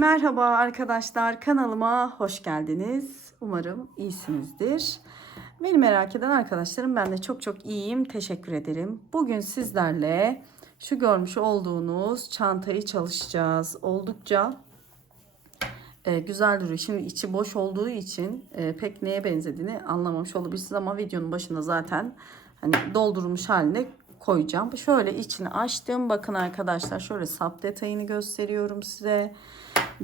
Merhaba arkadaşlar, kanalıma hoş geldiniz. Umarım iyisinizdir. Beni merak eden arkadaşlarım, ben de çok iyiyim. Teşekkür ederim. Bugün sizlerle şu görmüş olduğunuz çantayı çalışacağız. Oldukça güzel duruyor. Şimdi içi boş olduğu için pek neye benzediğini anlamamış olabilirsiniz ama videonun başında zaten hani doldurulmuş halinde koyacağım. Şöyle içini açtım. Bakın arkadaşlar, şöyle sap detayını gösteriyorum size.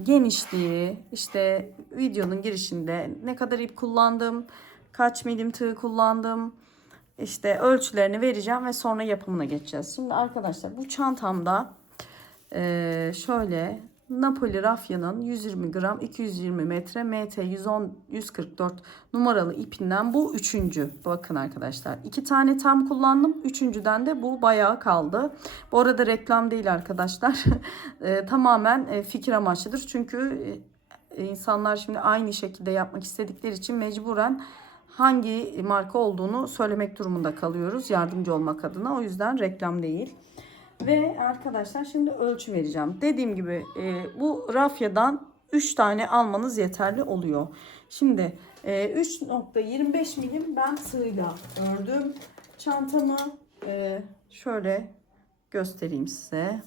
Genişliği, işte videonun girişinde ne kadar ip kullandım, kaç milim tığ kullandım, işte ölçülerini vereceğim ve sonra yapımına geçeceğiz. Şimdi arkadaşlar, bu çantamda şöyle Napoli rafyanın 120 gram 220 metre MT 110 144 numaralı ipinden bu üçüncü. Bakın arkadaşlar, iki tane tam kullandım, üçüncüden de bu bayağı kaldı. Bu arada reklam değil arkadaşlar. Tamamen fikir amaçlıdır, çünkü insanlar şimdi aynı şekilde yapmak istedikleri için mecburen hangi marka olduğunu söylemek durumunda kalıyoruz, yardımcı olmak adına. O yüzden reklam değil. Ve arkadaşlar, şimdi ölçü vereceğim. Dediğim gibi bu rafyadan 3 tane almanız yeterli oluyor. Şimdi 3,25 milim ben tığla ördüm. Çantamı şöyle göstereyim size.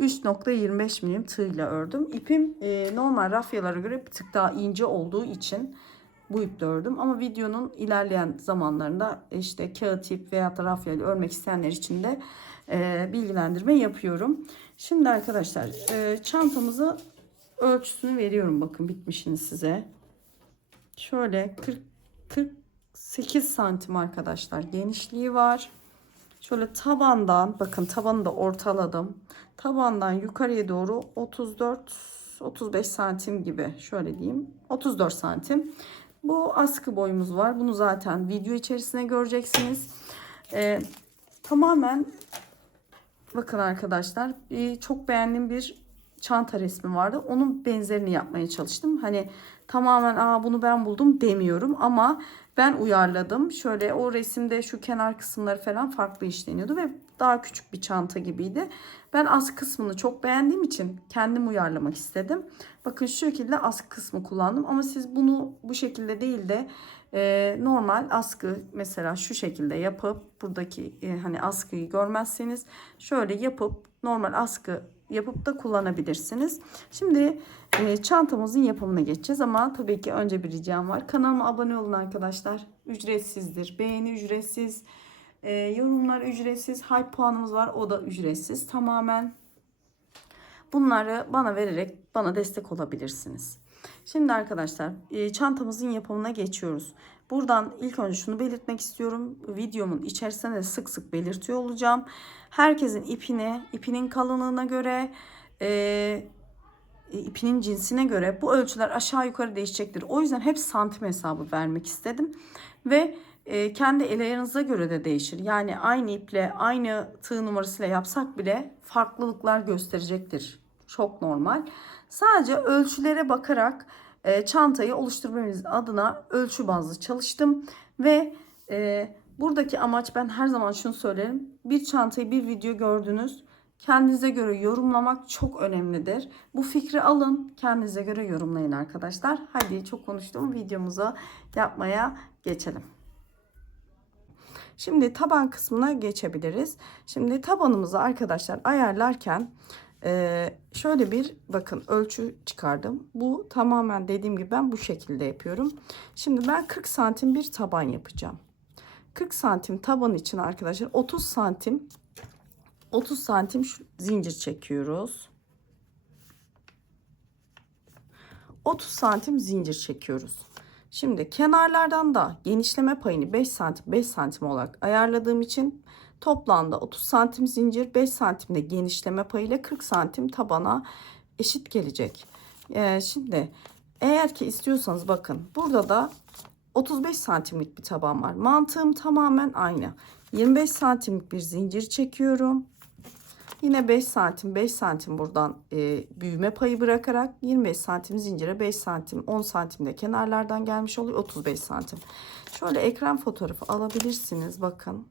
3,25 milim tığla ördüm. İpim normal rafyalara göre bir tık daha ince olduğu için bu iple ördüm. Ama videonun ilerleyen zamanlarında işte kağıt ip veya da rafya ile örmek isteyenler için de bilgilendirme yapıyorum. Şimdi arkadaşlar, çantamızı ölçüsünü veriyorum. Bakın bitmişini size. Şöyle 48 santim arkadaşlar genişliği var. Şöyle tabandan, bakın tabanı da ortaladım. Tabandan yukarıya doğru 34-35 santim gibi, şöyle diyeyim, 34 santim. Bu askı boyumuz var. Bunu zaten video içerisine göreceksiniz. Tamamen bakın arkadaşlar, çok beğendiğim bir çanta resmi vardı. Onun benzerini yapmaya çalıştım. Hani tamamen bunu ben buldum demiyorum ama ben uyarladım. Şöyle o resimde şu kenar kısımları falan farklı işleniyordu ve daha küçük bir çanta gibiydi. Ben askı kısmını çok beğendiğim için kendim uyarlamak istedim. Bakın şu şekilde askı kısmı kullandım ama siz bunu bu şekilde değil de normal askı, mesela şu şekilde yapıp buradaki hani askıyı görmezseniz şöyle yapıp normal askı yapıp da kullanabilirsiniz. Şimdi çantamızın yapımına geçeceğiz ama tabii ki önce bir ricam var. Kanalıma abone olun arkadaşlar. Ücretsizdir. Beğeni ücretsiz. Yorumlar ücretsiz. Hype puanımız var. O da ücretsiz. Tamamen bunları bana vererek bana destek olabilirsiniz. Şimdi arkadaşlar, çantamızın yapımına geçiyoruz. Buradan ilk önce şunu belirtmek istiyorum. Videomun içerisinde de sık sık belirtiyor olacağım. Herkesin ipinin kalınlığına göre, ipinin cinsine göre bu ölçüler aşağı yukarı değişecektir. O yüzden hep santim hesabı vermek istedim. Ve kendi el ayarınıza göre de değişir. Yani aynı iple, aynı tığ numarasıyla yapsak bile farklılıklar gösterecektir. Çok normal. Sadece ölçülere bakarak çantayı oluşturmamız adına ölçü bazlı çalıştım. Ve buradaki amaç, ben her zaman şunu söylerim. Bir çantayı, bir video gördünüz, kendinize göre yorumlamak çok önemlidir. Bu fikri alın, kendinize göre yorumlayın arkadaşlar. Hadi çok konuştum, videomuza yapmaya geçelim. Şimdi taban kısmına geçebiliriz. Şimdi tabanımızı arkadaşlar ayarlarken şöyle bir bakın ölçü çıkardım. Bu tamamen dediğim gibi ben bu şekilde yapıyorum. Şimdi ben 40 santim bir taban yapacağım. 40 santim taban için arkadaşlar 30 santim zincir çekiyoruz. 30 santim zincir çekiyoruz. Şimdi kenarlardan da genişleme payını 5 santim olarak ayarladığım için toplamda 30 santim zincir, 5 santim de genişleme payıyla 40 santim tabana eşit gelecek. Şimdi eğer ki istiyorsanız, bakın burada da 35 santimlik bir taban var. Mantığım tamamen aynı. 25 santimlik bir zincir çekiyorum. Yine 5 santim buradan büyüme payı bırakarak 25 santim zincire 5 santim 10 santim de kenarlardan gelmiş oluyor, 35 santim. Şöyle ekran fotoğrafı alabilirsiniz, bakın.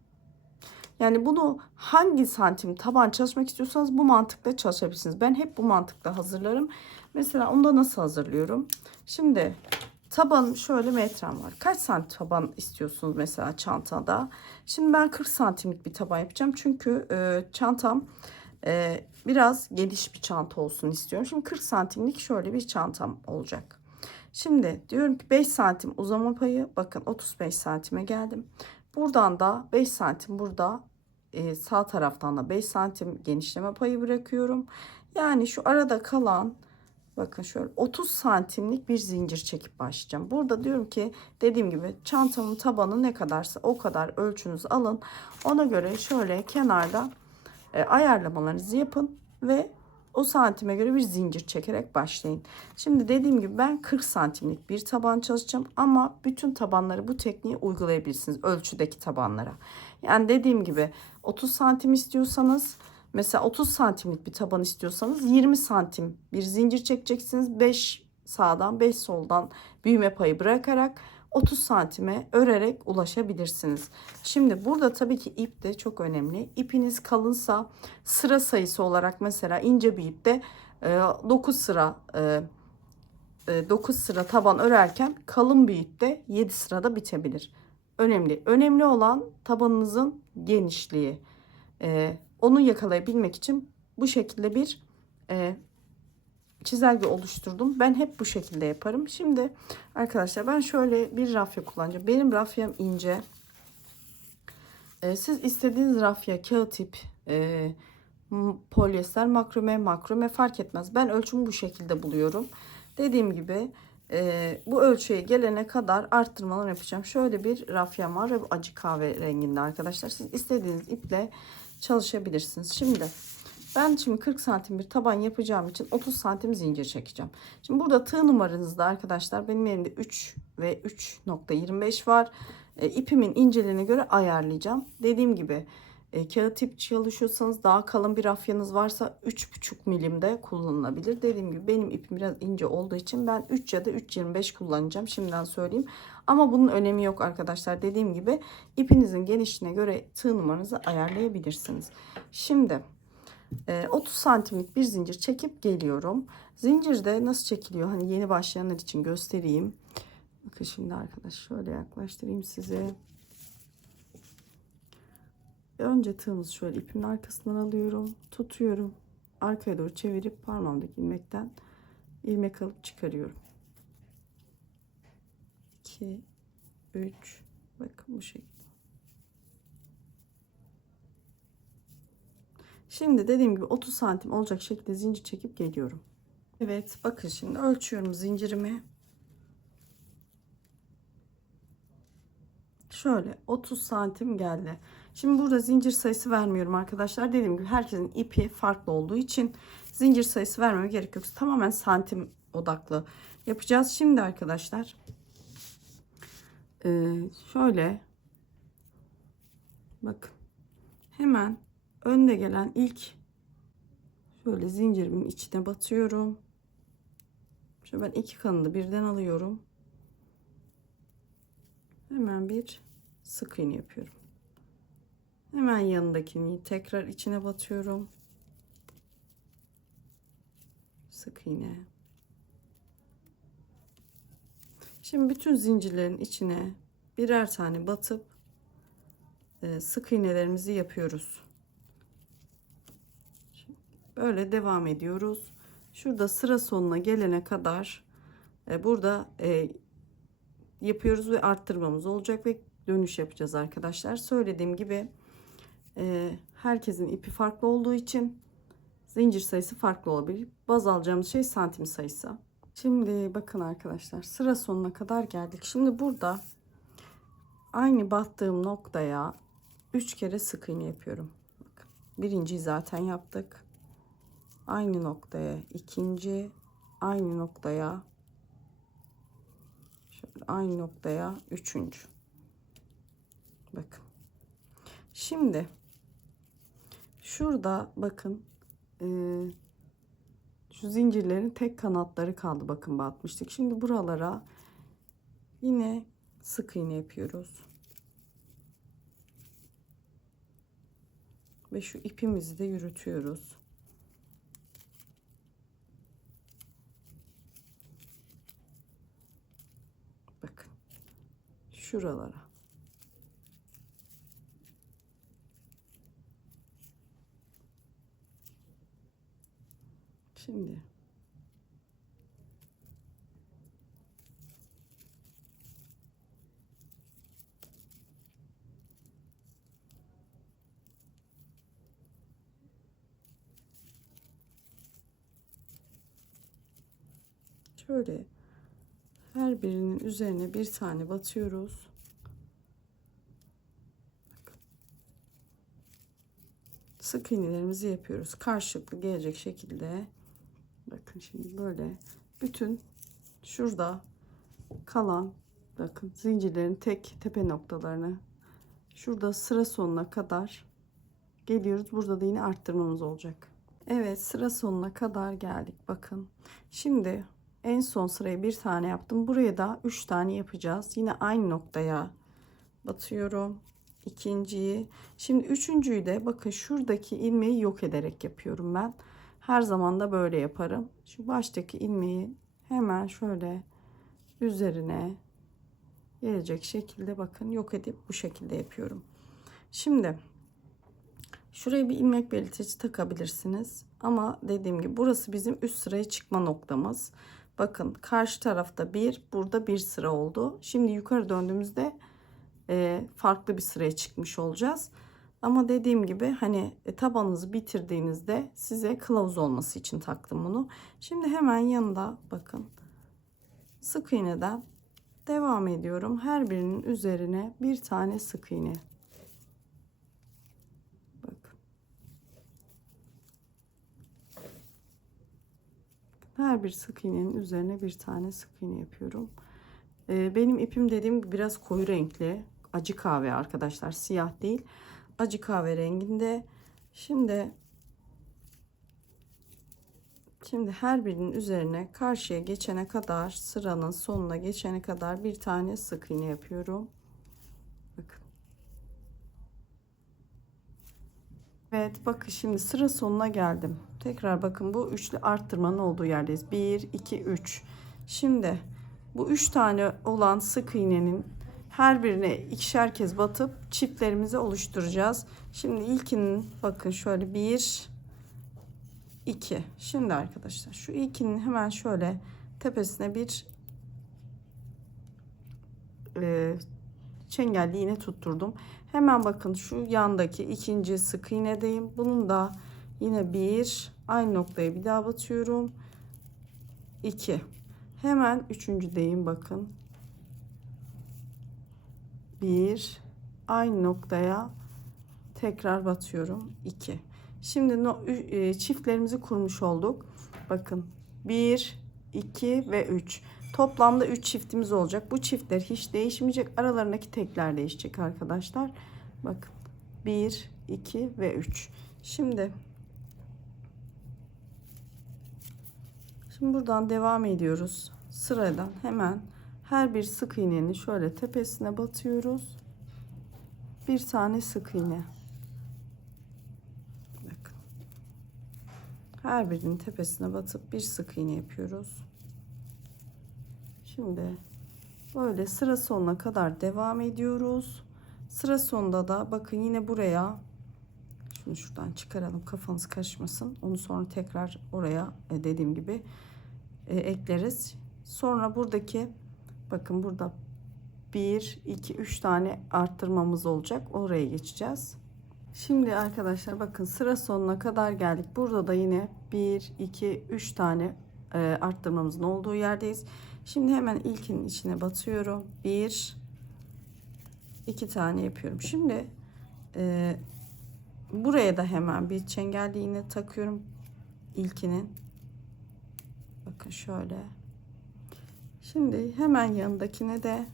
Yani bunu hangi santim taban çalışmak istiyorsanız bu mantıkla çalışabilirsiniz. Ben hep bu mantıkla hazırlarım. Mesela onu da nasıl hazırlıyorum? Şimdi taban şöyle metrem var. Kaç santim taban istiyorsunuz mesela çantada? Şimdi ben 40 santimlik bir taban yapacağım. Çünkü çantam biraz geniş bir çanta olsun istiyorum. Şimdi 40 santimlik şöyle bir çantam olacak. Şimdi diyorum ki 5 santim uzama payı. Bakın 35 santime geldim. Buradan da 5 santim burada sağ taraftan da 5 santim genişleme payı bırakıyorum. Yani şu arada kalan bakın şöyle 30 santimlik bir zincir çekip başlayacağım. Burada diyorum ki dediğim gibi çantamın tabanı ne kadarsa o kadar ölçünüzü alın. Ona göre şöyle kenarda ayarlamalarınızı yapın ve o santime göre bir zincir çekerek başlayın. Şimdi dediğim gibi ben 40 santimlik bir taban çalışacağım ama bütün tabanları bu tekniği uygulayabilirsiniz ölçüdeki tabanlara. Yani dediğim gibi 30 santim istiyorsanız mesela 30 santimlik bir taban istiyorsanız 20 santim bir zincir çekeceksiniz. 5 sağdan 5 soldan büyüme payı bırakarak 30 santime örerek ulaşabilirsiniz. Şimdi burada tabii ki ip de çok önemli. İpiniz kalınsa sıra sayısı olarak mesela ince bir ipte 9 sıra 9 sıra taban örerken kalın bir ipte 7 sırada bitebilir. Önemli. Önemli olan tabanınızın genişliği. Onu yakalayabilmek için bu şekilde bir çizelge oluşturdum. Ben hep bu şekilde yaparım. Şimdi arkadaşlar ben şöyle bir rafya kullanacağım. Benim rafyam ince. Siz istediğiniz rafya, kağıt ip, polyester, makrome fark etmez. Ben ölçümü bu şekilde buluyorum. Dediğim gibi bu ölçüye gelene kadar arttırmalar yapacağım. Şöyle bir rafyam var ve bu acı kahve renginde arkadaşlar. Siz istediğiniz iple çalışabilirsiniz. Şimdi 40 santim bir taban yapacağım için 30 santim zincir çekeceğim. Şimdi burada tığ numaranızda arkadaşlar benim elimde 3 ve 3.25 var. İpimin inceliğine göre ayarlayacağım. Dediğim gibi kağıt ip çalışıyorsanız daha kalın bir rafyanız varsa 3,5 milimde kullanılabilir. Dediğim gibi benim ipim biraz ince olduğu için ben 3 ya da 3.25 kullanacağım. Şimdiden söyleyeyim. Ama bunun önemi yok arkadaşlar. Dediğim gibi ipinizin genişliğine göre tığ numaranızı ayarlayabilirsiniz. Şimdi 30 santimlik bir zincir çekip geliyorum. Zincirde nasıl çekiliyor? Hani yeni başlayanlar için göstereyim. Bakın şimdi arkadaş şöyle yaklaştırayım size. Önce tığımızı şöyle ipimin arkasından alıyorum. Tutuyorum. Arkaya doğru çevirip parmağımdaki ilmekten ilmek alıp çıkarıyorum. 2, 3. Bakın bu şekilde. Şimdi dediğim gibi 30 santim olacak şekilde zincir çekip geliyorum. Evet bakın şimdi ölçüyorum zincirimi. Şöyle 30 santim geldi. Şimdi burada zincir sayısı vermiyorum arkadaşlar. Dediğim gibi herkesin ipi farklı olduğu için zincir sayısı vermeme gerek yok. Tamamen santim odaklı yapacağız. Şimdi arkadaşlar şöyle bakın hemen önde gelen ilk şöyle zincirimin içine batıyorum. Şöyle ben iki kanını birden alıyorum. Hemen bir sık iğne yapıyorum. Hemen yanındakini tekrar içine batıyorum. Sık iğne. Şimdi bütün zincirlerin içine birer tane batıp sık iğnelerimizi yapıyoruz. Böyle devam ediyoruz. Şurada sıra sonuna gelene kadar burada yapıyoruz ve arttırmamız olacak ve dönüş yapacağız arkadaşlar. Söylediğim gibi herkesin ipi farklı olduğu için zincir sayısı farklı olabilir. Baz alacağımız şey santim sayısı. Şimdi bakın arkadaşlar sıra sonuna kadar geldik. Şimdi burada aynı battığım noktaya 3 kere sık iğne yapıyorum. Bakın, birinciyi zaten yaptık. Aynı noktaya ikinci, aynı noktaya şöyle aynı noktaya üçüncü. Bakın. Şimdi şurada bakın şu zincirlerin tek kanatları kaldı. Bakın batmıştık. Şimdi buralara yine sık iğne yapıyoruz. ve şu ipimizi de yürütüyoruz. Bakın şuralara. Şimdi şöyle her birinin üzerine bir tane batıyoruz. Sık iğnelerimizi yapıyoruz. Karşılıklı gelecek şekilde. Bakın şimdi böyle bütün şurada kalan bakın zincirlerin tek tepe noktalarını şurada sıra sonuna kadar geliyoruz. Burada da yine arttırmamız olacak. Evet, sıra sonuna kadar geldik. Bakın. Şimdi en son sıraya bir tane yaptım. Buraya da 3 tane yapacağız. Yine aynı noktaya batıyorum. İkinciyi. Şimdi üçüncüyü de bakın şuradaki ilmeği yok ederek yapıyorum ben. Her zaman da böyle yaparım. Şu baştaki ilmeği hemen şöyle üzerine gelecek şekilde bakın yok edip bu şekilde yapıyorum. Şimdi şuraya bir ilmek belirteci takabilirsiniz. Ama dediğim gibi burası bizim üst sıraya çıkma noktamız. Bakın karşı tarafta bir, burada bir sıra oldu. Şimdi yukarı döndüğümüzde farklı bir sıraya çıkmış olacağız. Ama dediğim gibi hani tabanınızı bitirdiğinizde size kılavuz olması için taktım bunu. Şimdi hemen yanında bakın sık iğneden devam ediyorum. Her birinin üzerine bir tane sık iğne. Bakın. Her bir sık iğnenin üzerine bir tane sık iğne yapıyorum. Benim ipim dediğim gibi biraz koyu renkli. Acı kahve arkadaşlar. Siyah değil. Acı kahve renginde. Şimdi her birinin üzerine karşıya geçene kadar sıranın sonuna geçene kadar bir tane sık iğne yapıyorum. Bakın. Evet bakın şimdi sıra sonuna geldim. Tekrar bakın bu üçlü arttırmanın olduğu yerdeyiz. 1, 2, 3. Şimdi bu 3 tane olan sık iğnenin her birine ikişer kez batıp çiftlerimizi oluşturacağız. Şimdi ilkinin bakın şöyle 1, 2. Şimdi arkadaşlar şu ilkinin hemen şöyle tepesine bir çengelli iğne tutturdum. Hemen bakın şu yandaki ikinci sık iğnedeyim. Bunun da yine bir aynı noktaya bir daha batıyorum. 2. Hemen üçüncüdeyim bakın. 1 aynı noktaya tekrar batıyorum. 2. Şimdi çiftlerimizi kurmuş olduk. Bakın 1, 2 ve 3. Toplamda 3 çiftimiz olacak. Bu çiftler hiç değişmeyecek. Aralarındaki tekler değişecek arkadaşlar. Bakın 1, 2 ve 3. Şimdi buradan devam ediyoruz. Sıradan hemen her bir sık iğnenin şöyle tepesine batıyoruz. Bir tane sık iğne. Bakın. Her birinin tepesine batıp bir sık iğne yapıyoruz. Şimdi böyle sıra sonuna kadar devam ediyoruz. Sıra sonunda da bakın yine buraya şunu şuradan çıkaralım kafanız karışmasın. Onu sonra tekrar oraya dediğim gibi ekleriz. Sonra buradaki bakın burada 1, 2, 3 tane arttırmamız olacak. Oraya geçeceğiz. Şimdi arkadaşlar bakın sıra sonuna kadar geldik. Burada da yine 1, 2, 3 tane arttırmamızın olduğu yerdeyiz. Şimdi hemen ilkinin içine batıyorum. 1, 2 tane yapıyorum. Şimdi buraya da hemen bir çengelli iğne takıyorum. İlkinin. Bakın şöyle. Şimdi hemen yanındakine de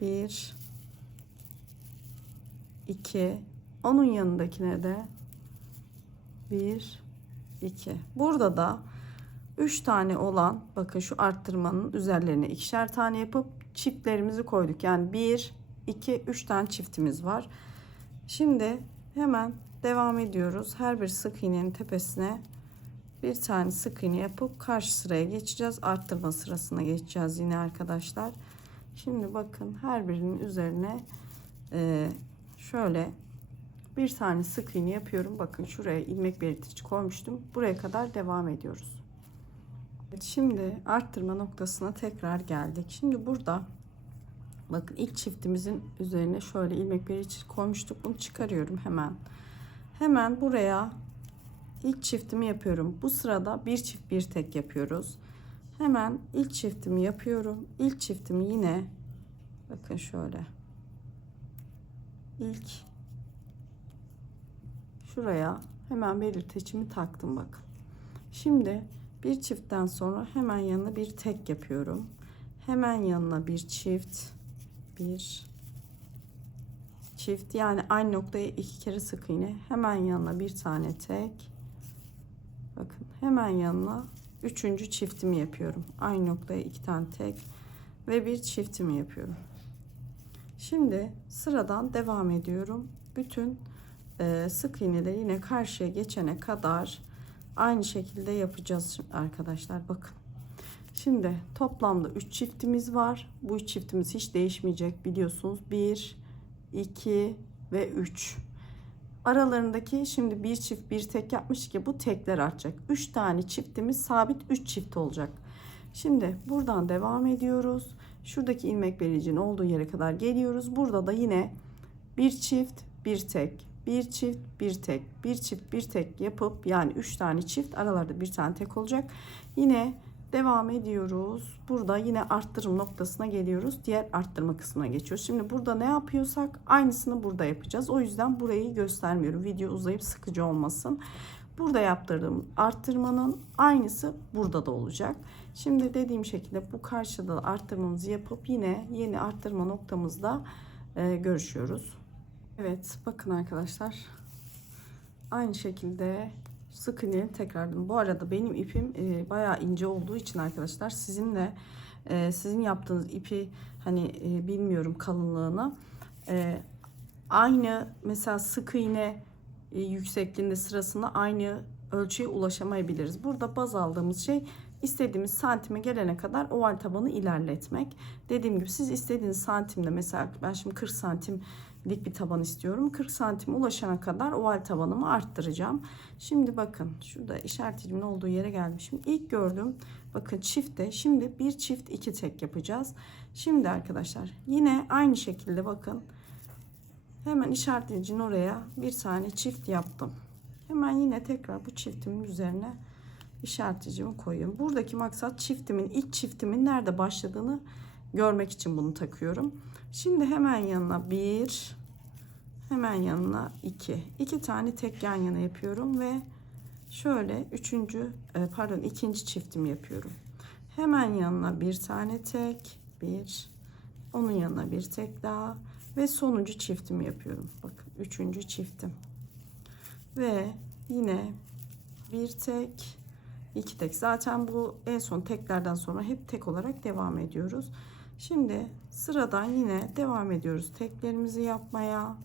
1, 2, onun yanındakine de 1, 2. Burada da 3 tane olan bakın şu arttırmanın üzerlerine ikişer tane yapıp çiftlerimizi koyduk. Yani 1, 2, 3 tane çiftimiz var. Şimdi hemen devam ediyoruz. Her bir sık iğnenin tepesine bir tane sık iğne yapıp karşı sıraya geçeceğiz. Arttırma sırasına geçeceğiz yine arkadaşlar. Şimdi bakın her birinin üzerine şöyle bir tane sık iğne yapıyorum. Bakın şuraya ilmek belirtici koymuştum. Buraya kadar devam ediyoruz. Evet, şimdi arttırma noktasına tekrar geldik. Şimdi burada bakın ilk çiftimizin üzerine şöyle ilmek belirtici koymuştuk. Bunu çıkarıyorum hemen. Hemen buraya ilk çiftimi yapıyorum. Bu sırada bir çift bir tek yapıyoruz. Hemen ilk çiftimi yapıyorum. İlk çiftimi yine bakın şöyle ilk şuraya hemen belirtecimi taktım bakın. Şimdi bir çiftten sonra hemen yanına bir tek yapıyorum. Hemen yanına bir çift, bir çift, yani aynı noktaya iki kere sık iğne, hemen yanına bir tane tek, bakın hemen yanına üçüncü çiftimi yapıyorum. Aynı noktaya iki tane tek ve bir çiftimi yapıyorum. Şimdi sıradan devam ediyorum. Bütün sık iğneleri yine karşıya geçene kadar aynı şekilde yapacağız arkadaşlar. Bakın. Şimdi toplamda 3 çiftimiz var. Bu 3 çiftimiz hiç değişmeyecek biliyorsunuz. 1, 2 ve 3. Aralarındaki şimdi bir çift bir tek yapmıştık ya, bu tekler artacak. 3 tane çiftimiz sabit 3 çift olacak. Şimdi buradan devam ediyoruz. Şuradaki ilmek beliricinin olduğu yere kadar geliyoruz. Burada da yine bir çift bir tek, bir çift bir tek, bir çift bir tek yapıp, yani 3 tane çift, aralarda bir tane tek olacak. Yine devam ediyoruz. Burada yine arttırım noktasına geliyoruz. Diğer arttırma kısmına geçiyoruz. Şimdi burada ne yapıyorsak aynısını burada yapacağız. O yüzden burayı göstermiyorum. Video uzayıp sıkıcı olmasın. Burada yaptırdığım arttırmanın aynısı burada da olacak. Şimdi dediğim şekilde bu karşıda da arttırmamızı yapıp yine yeni arttırma noktamızda görüşüyoruz. Evet, bakın arkadaşlar. Aynı şekilde sık iğneyi tekrardan. Bu arada benim ipim bayağı ince olduğu için arkadaşlar, sizin yaptığınız ipi hani bilmiyorum kalınlığını. Aynı mesela sık iğne yüksekliğinde sırasında aynı ölçüye ulaşamayabiliriz. Burada baz aldığımız şey istediğimiz santime gelene kadar oval tabanı ilerletmek. Dediğim gibi siz istediğiniz santimde, mesela ben şimdi 40 santimlik bir taban istiyorum. 40 santime ulaşana kadar oval tabanımı arttıracağım. Şimdi bakın şurada işaretimin olduğu yere gelmişim. İlk gördüğüm bakın çifte, şimdi bir çift iki tek yapacağız. Şimdi arkadaşlar yine aynı şekilde bakın. Hemen işaretleyicinin oraya bir tane çift yaptım. Hemen yine tekrar bu çiftimin üzerine işaretleyicimi koyuyorum. Buradaki maksat çiftimin, ilk çiftimin nerede başladığını görmek için bunu takıyorum. Şimdi hemen yanına bir, hemen yanına iki tane tek yan yana yapıyorum ve şöyle ikinci çiftimi yapıyorum. Hemen yanına bir tane tek, bir, onun yanına bir tek daha ve sonuncu çiftimi yapıyorum. Bakın üçüncü çiftim ve yine bir tek, iki tek. Zaten bu en son teklerden sonra hep tek olarak devam ediyoruz. Şimdi sıradan yine devam ediyoruz teklerimizi yapmaya.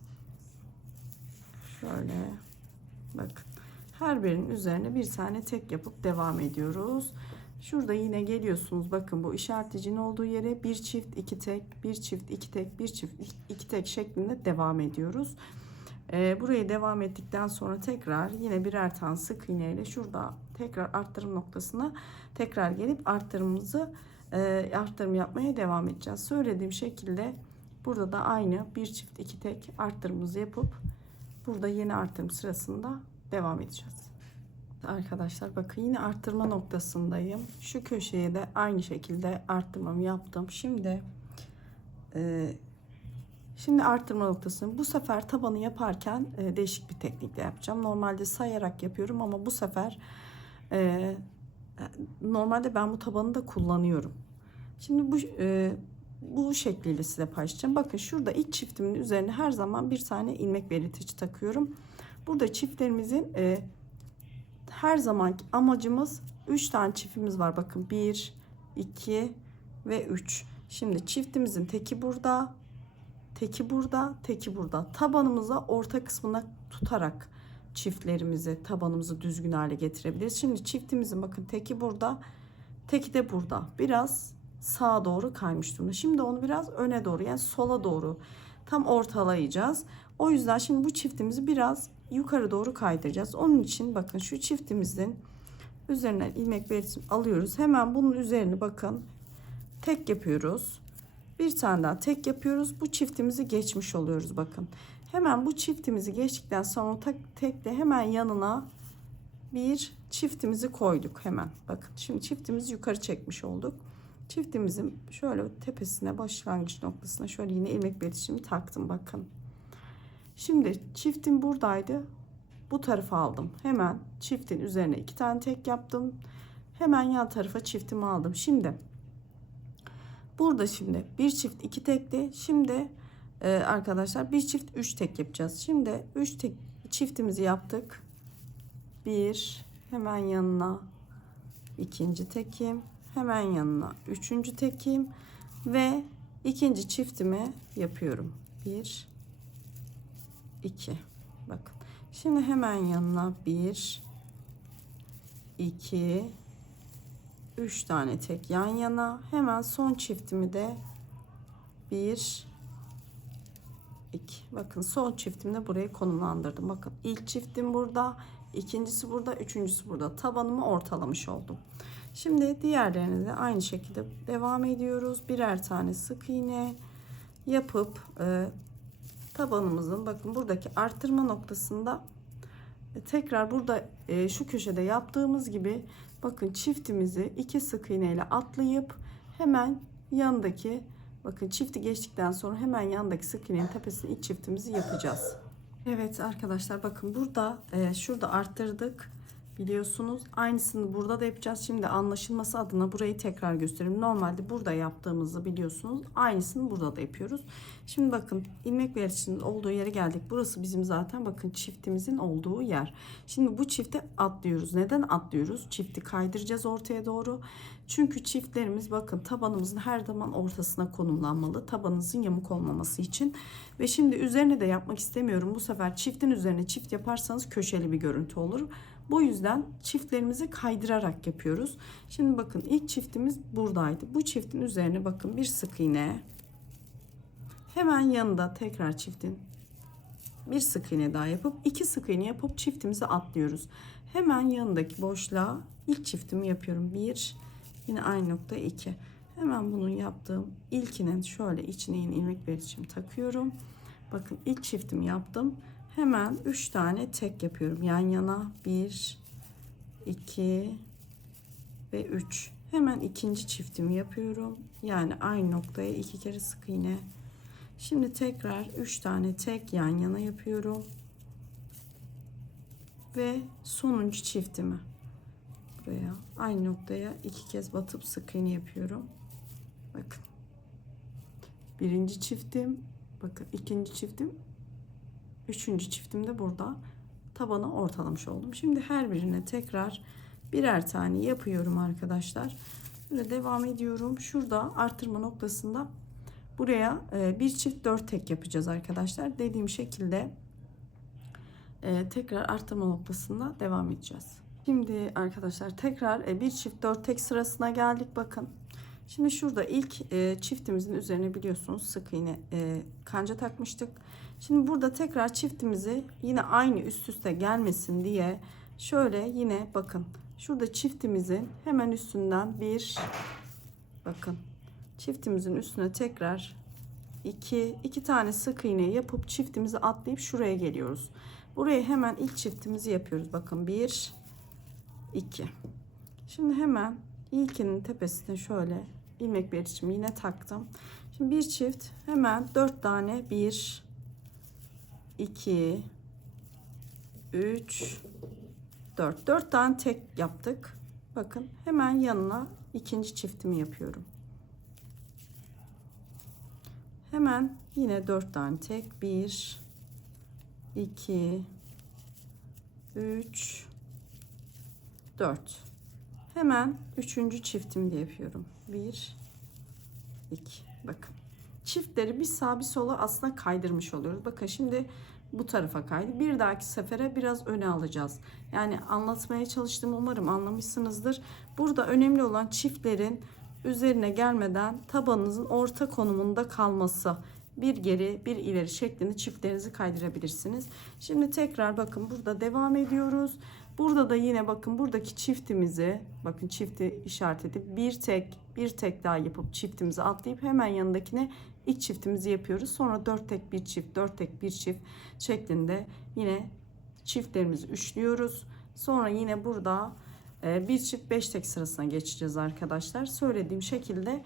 Şöyle bakın, her birinin üzerine bir tane tek yapıp devam ediyoruz. Şurada yine geliyorsunuz, bakın bu işareticinin olduğu yere bir çift iki tek, bir çift iki tek, bir çift iki tek şeklinde devam ediyoruz. Burayı devam ettikten sonra tekrar yine birer tane sık iğne ile şurada tekrar arttırım noktasına tekrar gelip arttırım yapmaya devam edeceğiz. Söylediğim şekilde burada da aynı bir çift iki tek arttırımımızı yapıp burada yeni arttırım sırasında devam edeceğiz. Arkadaşlar bakın yine arttırma noktasındayım. Şu köşeye de aynı şekilde arttırmamı yaptım. Şimdi arttırma noktasını bu sefer tabanı yaparken değişik bir teknikle yapacağım. Normalde sayarak yapıyorum ama bu sefer normalde ben bu tabanı da kullanıyorum. Şimdi bu şekliyle size paylaşacağım. Bakın şurada ilk çiftimin üzerine her zaman bir tane ilmek belirtici takıyorum. Burada çiftlerimizin her zamanki amacımız 3 tane çiftimiz var. Bakın 1, 2 ve 3. Şimdi çiftimizin teki burada, teki burada, teki burada. Tabanımıza orta kısmına tutarak çiftlerimizi, tabanımızı düzgün hale getirebiliriz. Şimdi çiftimizin bakın teki burada, teki de burada. Biraz sağa doğru kaymış durumda. Şimdi onu biraz öne doğru, yani sola doğru tam ortalayacağız. O yüzden şimdi bu çiftimizi biraz yukarı doğru kaydıracağız. Onun için bakın şu çiftimizin üzerine ilmek belirtisi alıyoruz. Hemen bunun üzerine bakın tek yapıyoruz. Bir tane daha tek yapıyoruz. Bu çiftimizi geçmiş oluyoruz bakın. Hemen bu çiftimizi geçtikten sonra tekle hemen yanına bir çiftimizi koyduk hemen. Bakın şimdi çiftimizi yukarı çekmiş olduk. Çiftimizin şöyle tepesine, başlangıç noktasına şöyle yine ilmek belirtişimi taktım bakın. Şimdi çiftim buradaydı. Bu tarafa aldım. Hemen çiftin üzerine 2 tane tek yaptım. Hemen yan tarafa çiftimi aldım. Şimdi burada şimdi bir çift 2 tekli. Şimdi arkadaşlar bir çift 3 tek yapacağız. Şimdi 3 tek çiftimizi yaptık. Bir, hemen yanına ikinci tekim, hemen yanına üçüncü tekim ve ikinci çiftimi yapıyorum. Bir, iki. Bakın. Şimdi hemen yanına bir, iki, üç tane tek yan yana. Hemen son çiftimi de bir, iki. Bakın son çiftimi de buraya konumlandırdım. Bakın ilk çiftim burada, ikincisi burada, üçüncüsü burada. Tabanımı ortalamış oldum. Şimdi diğerlerini de aynı şekilde devam ediyoruz. Birer tane sık iğne yapıp tabanımızın bakın buradaki arttırma noktasında tekrar burada şu köşede yaptığımız gibi bakın çiftimizi 2 sık iğne ile atlayıp hemen yanındaki bakın çifti geçtikten sonra hemen yanındaki sık iğnenin tepesine ilk çiftimizi yapacağız. Evet arkadaşlar bakın burada şurada arttırdık biliyorsunuz. Aynısını burada da yapacağız. Şimdi anlaşılması adına burayı tekrar göstereyim. Normalde burada yaptığımızı biliyorsunuz. Aynısını burada da yapıyoruz. Şimdi bakın ilmek belirtisinin olduğu yere geldik. Burası bizim zaten bakın çiftimizin olduğu yer. Şimdi bu çifte atlıyoruz. Neden atlıyoruz? Çifti kaydıracağız ortaya doğru. Çünkü çiftlerimiz bakın tabanımızın her zaman ortasına konumlanmalı. Tabanınızın yamuk olmaması için. Ve şimdi üzerine de yapmak istemiyorum. Bu sefer çiftin üzerine çift yaparsanız köşeli bir görüntü olur. Bu yüzden çiftlerimizi kaydırarak yapıyoruz. Şimdi bakın ilk çiftimiz buradaydı. Bu çiftin üzerine bakın bir sık iğne. Hemen yanında tekrar çiftin bir sık iğne daha yapıp 2 sık iğne yapıp çiftimizi atlıyoruz. Hemen yanındaki boşluğa ilk çiftimi yapıyorum. 1, yine aynı nokta 2. Hemen bunun yaptığım ilkinin şöyle içine yine ilmek belirtişimi takıyorum. Bakın ilk çiftimi yaptım. Hemen 3 tane tek yapıyorum yan yana. 1, 2 ve 3. Hemen ikinci çiftimi yapıyorum. Yani aynı noktaya 2 kere sık iğne. Şimdi tekrar 3 tane tek yan yana yapıyorum. Ve sonuncu çiftimi buraya aynı noktaya 2 kez batıp sık iğne yapıyorum. Bakın. Birinci çiftim, bakın ikinci çiftim, üçüncü çiftim de burada. Tabanı ortalamış oldum. Şimdi her birine tekrar birer tane yapıyorum arkadaşlar. Böyle devam ediyorum. Şurada artırma noktasında buraya bir çift 4 tek yapacağız arkadaşlar. Dediğim şekilde tekrar artırma noktasında devam edeceğiz. Şimdi arkadaşlar tekrar bir çift 4 tek sırasına geldik. Bakın. Şimdi şurada ilk çiftimizin üzerine biliyorsunuz sık iğne kanca takmıştık. Şimdi burada tekrar çiftimizi yine aynı üst üste gelmesin diye şöyle yine bakın şurada çiftimizin hemen üstünden bir bakın çiftimizin üstüne tekrar iki tane sık iğne yapıp çiftimizi atlayıp şuraya geliyoruz. Buraya hemen ilk çiftimizi yapıyoruz. Bakın 1, 2. Şimdi hemen ilkinin tepesine şöyle ilmek belirtişimi yine taktım. Şimdi bir çift hemen 4 tane 1, 2, 3, 4. 4 tane tek yaptık. Bakın hemen yanına ikinci çiftimi yapıyorum. Hemen yine 4 tane tek 1, 2, 3, 4. Hemen üçüncü çiftimi de yapıyorum. 1, 2. Bakın. çiftleri bir sağa bir sola aslında kaydırmış oluyoruz. Bakın şimdi bu tarafa kaydı. Bir dahaki sefere biraz öne alacağız. Yani anlatmaya çalıştım, umarım anlamışsınızdır. Burada önemli olan çiftlerin üzerine gelmeden tabanınızın orta konumunda kalması. Bir geri bir ileri şeklinde çiftlerinizi kaydırabilirsiniz. Şimdi tekrar bakın burada devam ediyoruz. Burada da yine bakın buradaki çiftimizi, bakın çifti işaret edip bir tek daha yapıp çiftimizi atlayıp hemen yanındakine ilk çiftimizi yapıyoruz. Sonra 4 tek bir çift, 4 tek bir çift şeklinde yine çiftlerimizi üçlüyoruz. Sonra yine burada bir çift 5 tek sırasına geçeceğiz arkadaşlar. Söylediğim şekilde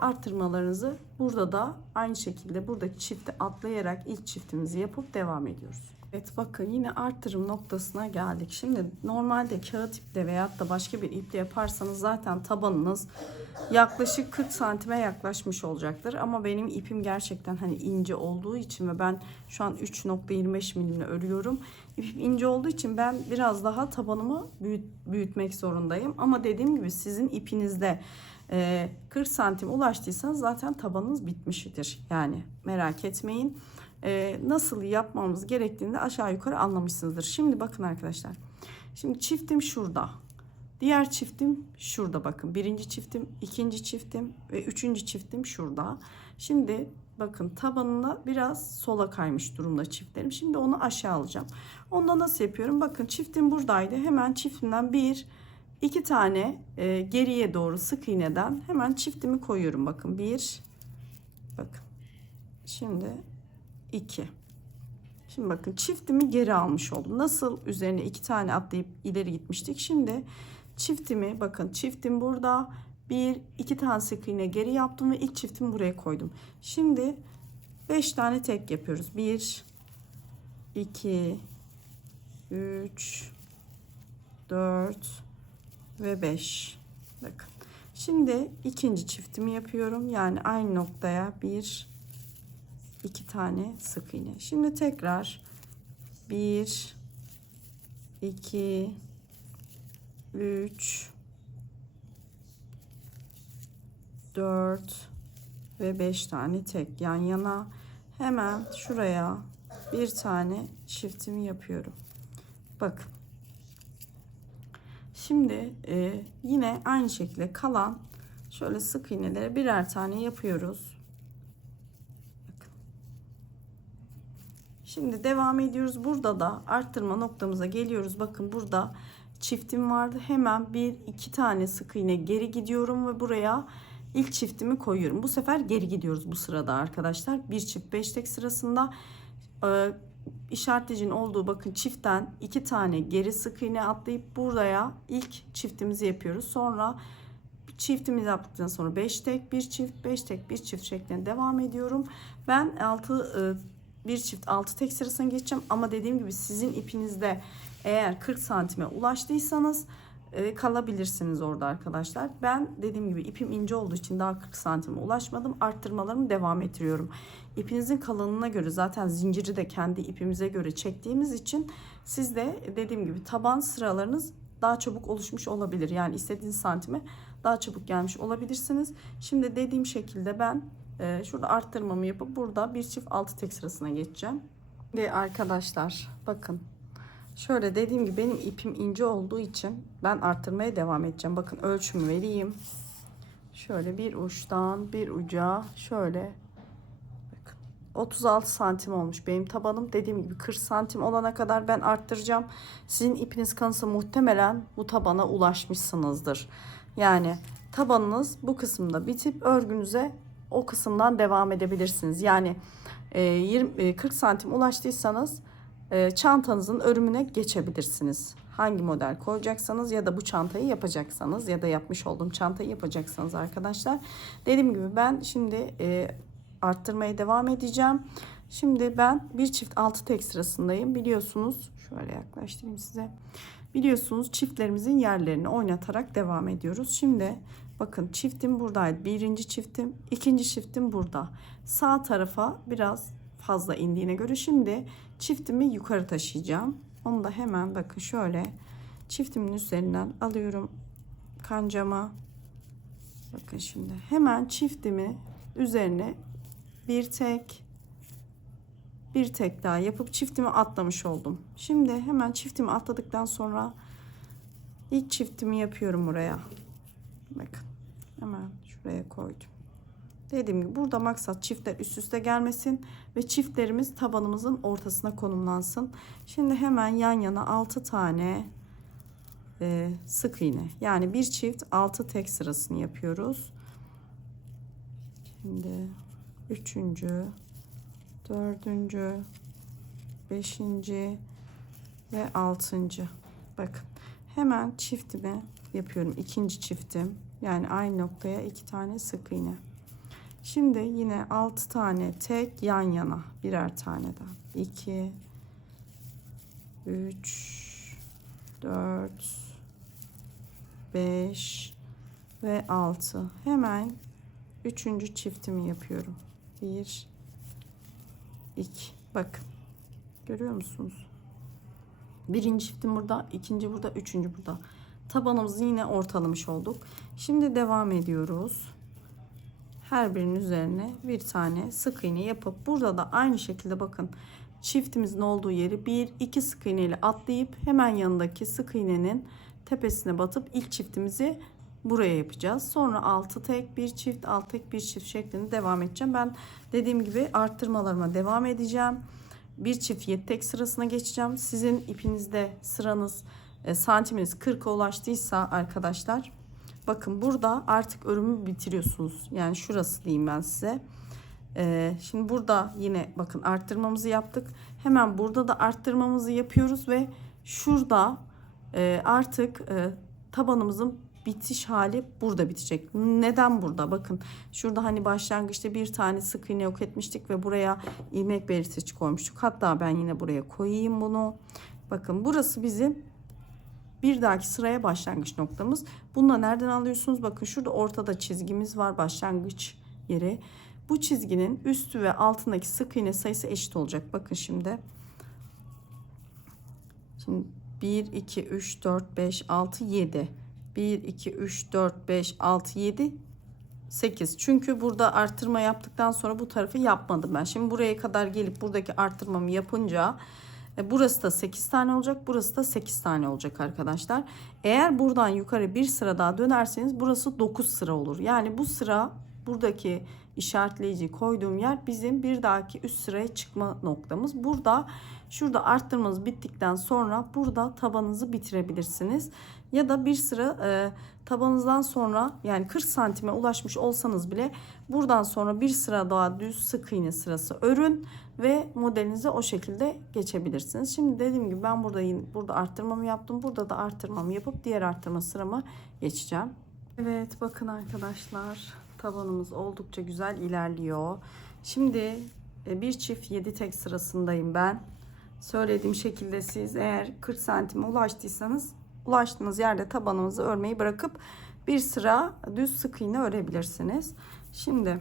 arttırmalarınızı burada da aynı şekilde buradaki çifti atlayarak ilk çiftimizi yapıp devam ediyoruz. Evet, bakın yine arttırım noktasına geldik. Şimdi normalde kağıt iple veyahut da başka bir iple yaparsanız zaten tabanınız yaklaşık 40 santime yaklaşmış olacaktır. Ama benim ipim gerçekten hani ince olduğu için ve ben şu an 3.25 milimle örüyorum. İpim ince olduğu için ben biraz daha tabanımı büyütmek zorundayım. Ama dediğim gibi sizin ipinizde 40 santim ulaştıysanız zaten tabanınız bitmiştir. Yani merak etmeyin. Nasıl yapmamız gerektiğini de aşağı yukarı anlamışsınızdır. Şimdi bakın arkadaşlar. Şimdi çiftim şurada. Diğer çiftim şurada bakın. Birinci çiftim, ikinci çiftim ve üçüncü çiftim şurada. Şimdi bakın tabanına biraz sola kaymış durumda çiftlerim. Şimdi onu aşağı alacağım. Onda nasıl yapıyorum? Bakın çiftim buradaydı. Hemen çiftimden iki tane geriye doğru sık iğneden hemen çiftimi koyuyorum. Bakın bakın. Şimdi 2. Şimdi bakın çiftimi geri almış oldum. Nasıl üzerine 2 tane atlayıp ileri gitmiştik. Şimdi çiftimi bakın çiftim burada. 2 tane sık iğne geri yaptım ve ilk çiftimi buraya koydum. Şimdi 5 tane tek yapıyoruz. 1 2 3 4 ve 5. Bakın. Şimdi ikinci çiftimi yapıyorum. Yani aynı noktaya 2 tane sık iğne. Şimdi tekrar 1 2 3 4 ve 5 tane tek yan yana hemen şuraya bir tane çiftimi yapıyorum. Bakın. Şimdi yine aynı şekilde kalan şöyle sık iğneleri birer tane yapıyoruz. Şimdi devam ediyoruz. Burada da arttırma noktamıza geliyoruz. Bakın burada çiftim vardı. Hemen iki tane sık iğne geri gidiyorum ve buraya ilk çiftimi koyuyorum. Bu sefer geri gidiyoruz bu sırada arkadaşlar. Bir çift 5 tek sırasında işaretleyicinin olduğu bakın çiftten 2 tane geri sık iğne atlayıp buraya ilk çiftimizi yapıyoruz. Sonra çiftimizi yaptıktan sonra 5 tek bir çift 5 tek bir çift şeklinde devam ediyorum. Ben bir çift 6 tek sırasına geçeceğim ama dediğim gibi sizin ipinizde eğer 40 santime ulaştıysanız kalabilirsiniz orada arkadaşlar. Ben dediğim gibi ipim ince olduğu için daha 40 santime ulaşmadım. Arttırmalarımı devam ettiriyorum. İpinizin kalınlığına göre zaten zinciri de kendi ipimize göre çektiğimiz için siz de dediğim gibi taban sıralarınız daha çabuk oluşmuş olabilir. Yani istediğiniz santime daha çabuk gelmiş olabilirsiniz. Şimdi dediğim şekilde ben şurada arttırmamı yapıp burada bir çift 6 tek sırasına geçeceğim. Ve arkadaşlar bakın şöyle dediğim gibi benim ipim ince olduğu için ben arttırmaya devam edeceğim. Bakın ölçümü vereyim. Şöyle bir uçtan bir uca şöyle bakın 36 santim olmuş benim tabanım. Dediğim gibi 40 santim olana kadar ben arttıracağım. Sizin ipiniz kalınsa muhtemelen bu tabana ulaşmışsınızdır. Yani tabanınız bu kısımda bitip örgünüze o kısımdan devam edebilirsiniz. Yani 40 santim ulaştıysanız çantanızın örümüne geçebilirsiniz. Hangi model koyacaksanız ya da bu çantayı yapacaksanız ya da yapmış olduğum çantayı yapacaksanız arkadaşlar. Dediğim gibi ben şimdi arttırmaya devam edeceğim. Şimdi ben bir çift 6 tek sırasındayım. Biliyorsunuz şöyle yaklaştırayım size. Biliyorsunuz çiftlerimizin yerlerini oynatarak devam ediyoruz. Şimdi bakın çiftim buradaydı. Birinci çiftim, ikinci çiftim burada. Sağ tarafa biraz fazla indiğine göre şimdi çiftimi yukarı taşıyacağım. Onu da hemen bakın şöyle çiftimin üzerinden alıyorum kancama. Bakın şimdi hemen çiftimi üzerine bir tek daha yapıp çiftimi atlamış oldum. Şimdi hemen çiftimi atladıktan sonra ilk çiftimi yapıyorum buraya. Bakın hemen şuraya koydum. Dediğim gibi burada maksat çiftler üst üste gelmesin ve çiftlerimiz tabanımızın ortasına konumlansın. Şimdi hemen yan yana 6 tane sık iğne, yani bir çift 6 tek sırasını yapıyoruz. Şimdi 3. 4. 5. ve 6. Bakın hemen çiftimi yapıyorum, ikinci çiftim, yani aynı noktaya 2 tane sık iğne. Şimdi yine 6 tane tek yan yana birer tane daha. 2 3 4 5 ve 6. Hemen 3. çiftimi yapıyorum. 1 2. Bakın. Görüyor musunuz? Birinci çiftim burada, ikinci burada, üçüncü burada. Tabanımızı yine ortalamış olduk. Şimdi devam ediyoruz. Her birinin üzerine bir tane sık iğne yapıp burada da aynı şekilde bakın çiftimizin olduğu yeri 1-2 sık iğne ile atlayıp hemen yanındaki sık iğnenin tepesine batıp ilk çiftimizi buraya yapacağız. Sonra 6 tek bir çift, 6 tek bir çift şeklinde devam edeceğim. Ben dediğim gibi arttırmalarıma devam edeceğim. Bir çift 7 tek sırasına geçeceğim. Sizin ipinizde sıranız santiminiz 40'a ulaştıysa arkadaşlar, bakın burada artık örümü bitiriyorsunuz. Yani şurası diyeyim ben size. Şimdi burada yine bakın arttırmamızı yaptık. Hemen burada da arttırmamızı yapıyoruz ve şurada artık tabanımızın bitiş hali burada bitecek. Neden burada? Bakın şurada hani başlangıçta bir tane sık iğne yok etmiştik ve buraya ilmek belirtici koymuştuk. Hatta ben yine buraya koyayım bunu. Bakın burası bizim bir dahaki sıraya başlangıç noktamız. Bunu da nereden alıyorsunuz? Bakın şurada ortada çizgimiz var, başlangıç yeri. Bu çizginin üstü ve altındaki sık iğne sayısı eşit olacak. Bakın şimdi. Şimdi 1, 2, 3, 4, 5, 6, 7. 1, 2, 3, 4, 5, 6, 7, 8. Çünkü burada arttırma yaptıktan sonra bu tarafı yapmadım ben. Şimdi buraya kadar gelip buradaki arttırmamı yapınca burası da 8 tane olacak. Burası da 8 tane olacak arkadaşlar. Eğer buradan yukarı bir sıra daha dönerseniz burası 9 sıra olur. Yani bu sıra, buradaki işaretleyici koyduğum yer bizim bir dahaki üst sıraya çıkma noktamız. Burada şurada arttırmanız bittikten sonra burada tabanınızı bitirebilirsiniz. Ya da bir sıra tabanınızdan sonra, yani 40 santime ulaşmış olsanız bile buradan sonra bir sıra daha düz sık iğne sırası örün ve modelinize o şekilde geçebilirsiniz. Şimdi dediğim gibi ben burada arttırmamı yaptım. Burada da arttırmamı yapıp diğer arttırma sırama geçeceğim. Evet bakın arkadaşlar, tabanımız oldukça güzel ilerliyor. Şimdi bir çift 7 tek sırasındayım ben. Söylediğim şekilde siz eğer 40 santime ulaştıysanız ulaştığınız yerde tabanınızı örmeyi bırakıp bir sıra düz sık iğne örebilirsiniz. Şimdi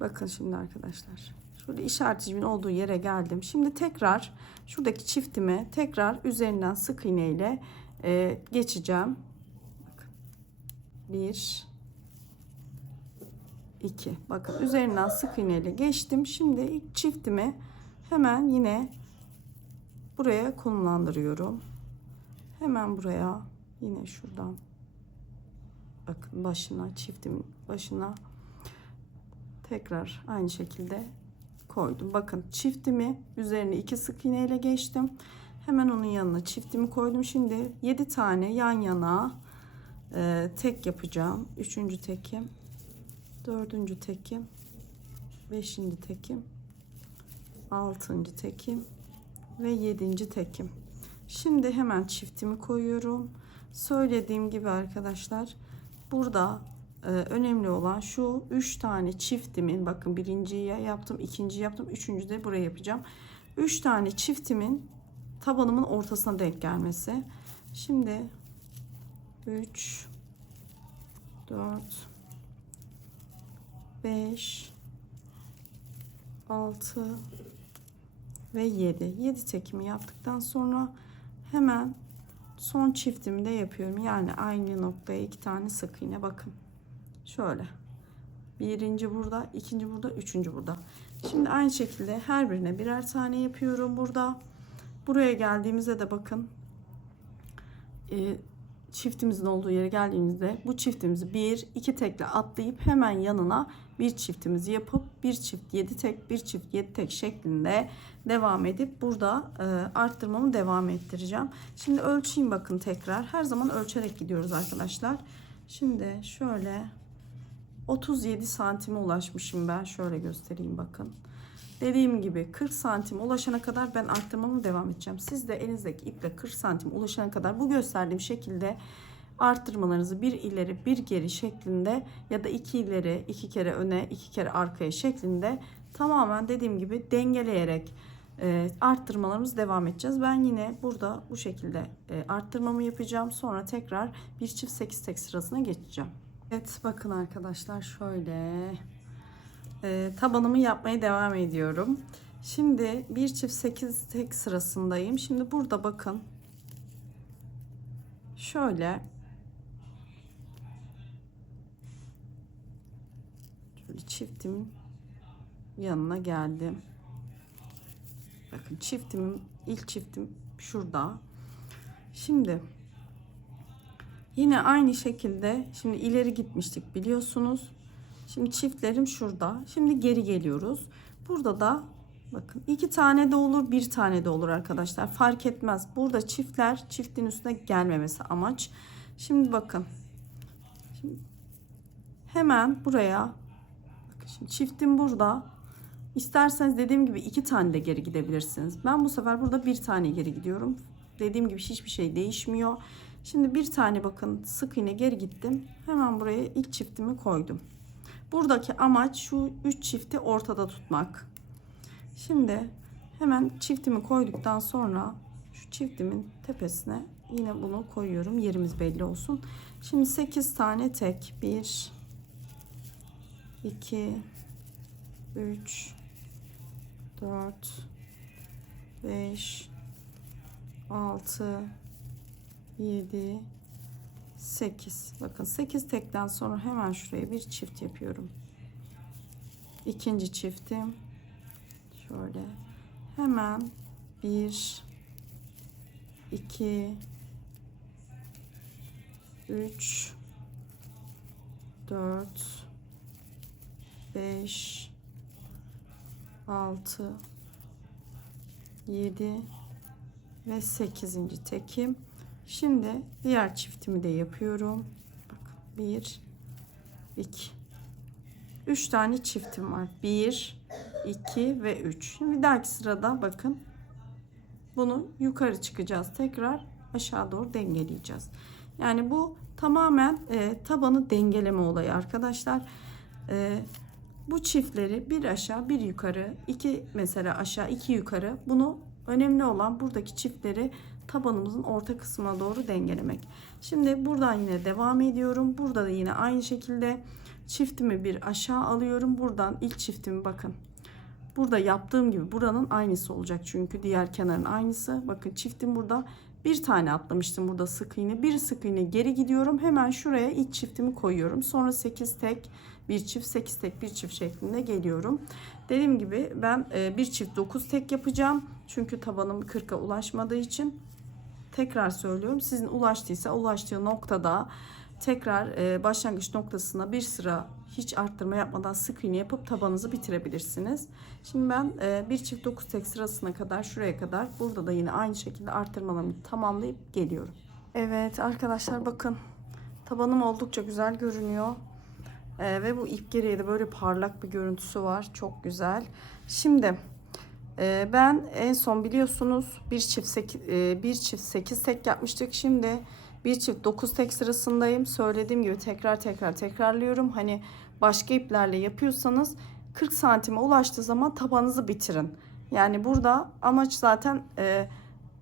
bakın şimdi arkadaşlar, şurada işareticimin olduğu yere geldim. Şimdi tekrar şuradaki çiftimi tekrar üzerinden sık iğne ile geçeceğim. Bakın. 1 2. Bakın üzerinden sık iğne ile geçtim. Şimdi ilk çiftimi hemen yine buraya konumlandırıyorum. Hemen buraya yine şuradan bakın başına, çiftimin başına tekrar aynı şekilde koydum. Bakın çiftimi üzerine 2 sık iğne ile geçtim. Hemen onun yanına çiftimi koydum. Şimdi 7 tane yan yana tek yapacağım. 3. tekim, 4. tekim, 5. tekim, 6. tekim ve 7. tekim. Şimdi hemen çiftimi koyuyorum. Söylediğim gibi arkadaşlar, burada önemli olan şu 3 tane çiftimin, bakın birinciyi yaptım, ikinciyi yaptım, üçüncü de buraya yapacağım. 3 tane çiftimin tabanımın ortasına denk gelmesi. Şimdi 3 4 5 6 ve 7 tekimi yaptıktan sonra hemen son çiftimi de yapıyorum. Yani aynı noktaya 2 tane sık iğne, bakın şöyle Birinci burada, ikinci burada, üçüncü burada. Şimdi aynı şekilde her birine birer tane yapıyorum burada. Buraya geldiğimizde de bakın çiftimizin olduğu yere geldiğimizde bu çiftimizi 1 2 tekle atlayıp hemen yanına bir çiftimizi yapıp bir çift 7 tek, bir çift 7 tek şeklinde devam edip burada arttırmamı devam ettireceğim. Şimdi ölçeyim bakın tekrar. Her zaman ölçerek gidiyoruz arkadaşlar. Şimdi şöyle 37 santime ulaşmışım ben. Şöyle göstereyim bakın. Dediğim gibi 40 santim ulaşana kadar ben arttırmamı devam edeceğim. Siz de elinizdeki iple 40 santim ulaşana kadar bu gösterdiğim şekilde arttırmalarınızı bir ileri bir geri şeklinde ya da iki ileri iki kere öne iki kere arkaya şeklinde tamamen dediğim gibi dengeleyerek arttırmalarımız devam edeceğiz. Ben yine burada bu şekilde arttırmamı yapacağım. Sonra tekrar bir çift 8 tek sırasına geçeceğim. Evet bakın arkadaşlar şöyle tabanımı yapmaya devam ediyorum. Şimdi bir çift 8 tek sırasındayım. Şimdi burada bakın şöyle çiftimin yanına geldim. Bakın çiftimin ilk çiftim şurada. Şimdi yine aynı şekilde şimdi ileri gitmiştik biliyorsunuz. Şimdi çiftlerim şurada. Şimdi geri geliyoruz. Burada da bakın 2 tane de olur, 1 tane de olur arkadaşlar. Fark etmez. Burada çiftler çiftin üstüne gelmemesi amaç. Şimdi bakın. Şimdi hemen buraya bakın şimdi çiftim burada. İsterseniz dediğim gibi 2 tane de geri gidebilirsiniz. Ben bu sefer burada 1 tane geri gidiyorum. Dediğim gibi hiçbir şey değişmiyor. Şimdi bir tane bakın sık iğne geri gittim. Hemen buraya ilk çiftimi koydum. Buradaki amaç şu 3 çifti ortada tutmak. Şimdi hemen çiftimi koyduktan sonra şu çiftimin tepesine yine bunu koyuyorum. Yerimiz belli olsun. Şimdi 8 tane tek. 1 2 3 4 5 6 7 8. Bakın 8 tekten sonra hemen şuraya bir çift yapıyorum. İkinci çiftim şöyle hemen 1 2 3 4 5 6 7 ve 8. tekim. Şimdi diğer çiftimi de yapıyorum. Bak 1 2 3 tane çiftim var. 1 2 ve 3. Şimdi bir dahaki sırada bakın bunu yukarı çıkacağız. Tekrar aşağı doğru dengeleyeceğiz. Yani bu tamamen tabanı dengeleme olayı arkadaşlar. Bu çiftleri bir aşağı bir yukarı, iki mesela aşağı iki yukarı, bunu önemli olan buradaki çiftleri tabanımızın orta kısmına doğru dengelemek. Şimdi buradan yine devam ediyorum. Burada da yine aynı şekilde çiftimi bir aşağı alıyorum. Buradan ilk çiftimi bakın. Burada yaptığım gibi buranın aynısı olacak. Çünkü diğer kenarın aynısı. Bakın çiftim burada bir tane atlamıştım burada sık iğne. Bir sık iğne geri gidiyorum. Hemen şuraya ilk çiftimi koyuyorum. Sonra 8 tek bir çift 8 tek bir çift şeklinde geliyorum. Dediğim gibi ben bir çift 9 tek yapacağım. Çünkü tabanım 40'a ulaşmadığı için. Tekrar söylüyorum. Sizin ulaştıysa ulaştığı noktada tekrar başlangıç noktasına bir sıra hiç arttırma yapmadan sık iğne yapıp tabanınızı bitirebilirsiniz. Şimdi ben bir çift 9 tek sırasına kadar şuraya kadar burada da yine aynı şekilde arttırmalarımı tamamlayıp geliyorum. Evet arkadaşlar bakın tabanım oldukça güzel görünüyor. Ve bu ip geriye de böyle parlak bir görüntüsü var. Çok güzel. Şimdi ben en son biliyorsunuz bir çift 8 tek yapmıştık. Şimdi bir çift 9 tek sırasındayım. Söylediğim gibi tekrar tekrarlıyorum. Hani başka iplerle yapıyorsanız 40 santime ulaştığı zaman tabanınızı bitirin. Yani burada amaç zaten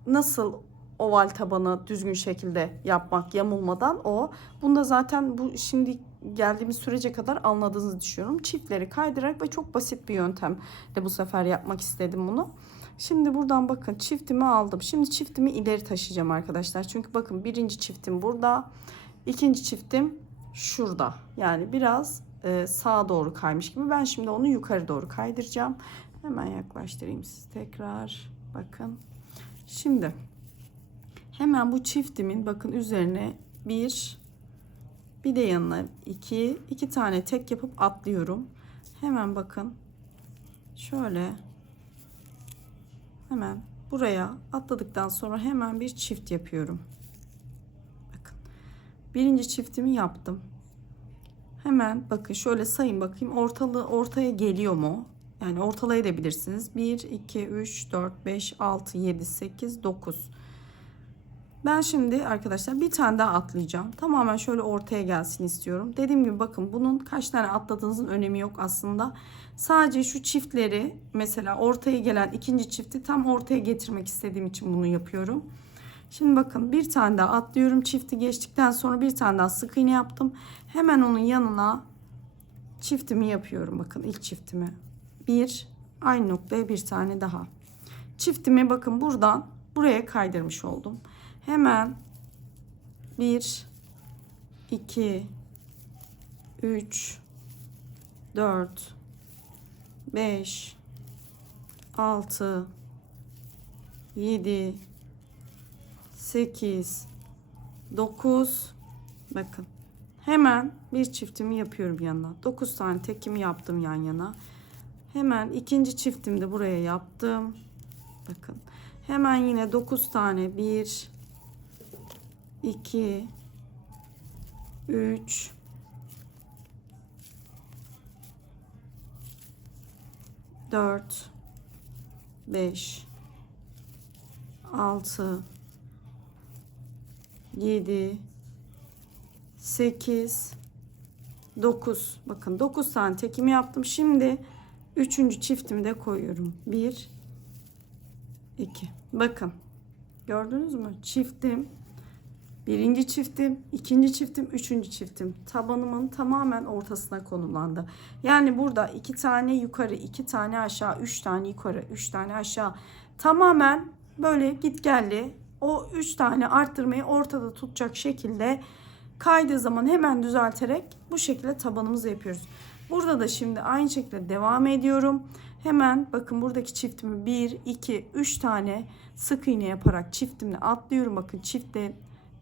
nasıl oval tabanı düzgün şekilde yapmak yamulmadan o. Bunda zaten bu şimdi geldiğimiz sürece kadar anladığınızı düşünüyorum. Çiftleri kaydırarak ve çok basit bir yöntemle bu sefer yapmak istedim bunu. Şimdi buradan bakın çiftimi aldım. Şimdi çiftimi ileri taşıyacağım arkadaşlar. Çünkü bakın birinci çiftim burada. İkinci çiftim şurada. Yani biraz sağa doğru kaymış gibi. Ben şimdi onu yukarı doğru kaydıracağım. Hemen yaklaştırayım sizi tekrar. Bakın. Şimdi hemen bu çiftimin bakın üzerine bir de yanına iki tane tek yapıp atlıyorum. Hemen bakın. Şöyle hemen buraya atladıktan sonra hemen bir çift yapıyorum. Bakın. Birinci çiftimi yaptım. Hemen bakın şöyle sayın bakayım ortaya geliyor mu? Yani ortalayabilirsiniz. 1, 2, 3, 4, 5, 6, 7, 8, 9. Ben şimdi arkadaşlar bir tane daha atlayacağım. Tamamen şöyle ortaya gelsin istiyorum. Dediğim gibi bakın bunun kaç tane atladığınızın önemi yok aslında. Sadece şu çiftleri mesela ortaya gelen ikinci çifti tam ortaya getirmek istediğim için bunu yapıyorum. Şimdi bakın bir tane daha atlıyorum. Çifti geçtikten sonra bir tane daha sık iğne yaptım. Hemen onun yanına çiftimi yapıyorum. Bakın ilk çiftimi. Aynı noktaya bir tane daha. Çiftimi bakın buradan buraya kaydırmış oldum. Hemen 1, 2, 3, 4, 5, 6, 7, 8, 9. Bakın. Hemen bir çiftimi yapıyorum yanına. 9 tane tekimi yaptım yan yana. Hemen ikinci çiftimi de buraya yaptım. Bakın. Hemen yine 9 tane 1, 2, 3, 4, 5, 6, 7, 8, 9. Bakın 9 tane tekimi yaptım. Şimdi üçüncü çiftimi de koyuyorum. 1, 2. Bakın. Gördünüz mü? Çiftim. Birinci çiftim, ikinci çiftim, üçüncü çiftim. Tabanımın tamamen ortasına konumlandı. Yani burada 2 tane yukarı, 2 tane aşağı, 3 tane yukarı, 3 tane aşağı. Tamamen böyle gitgelli o 3 tane arttırmayı ortada tutacak şekilde kaydığı zaman hemen düzelterek bu şekilde tabanımızı yapıyoruz. Burada da şimdi aynı şekilde devam ediyorum. Hemen bakın buradaki çiftimi 1, 2, 3 tane sık iğne yaparak çiftimle atlıyorum. Bakın çiftte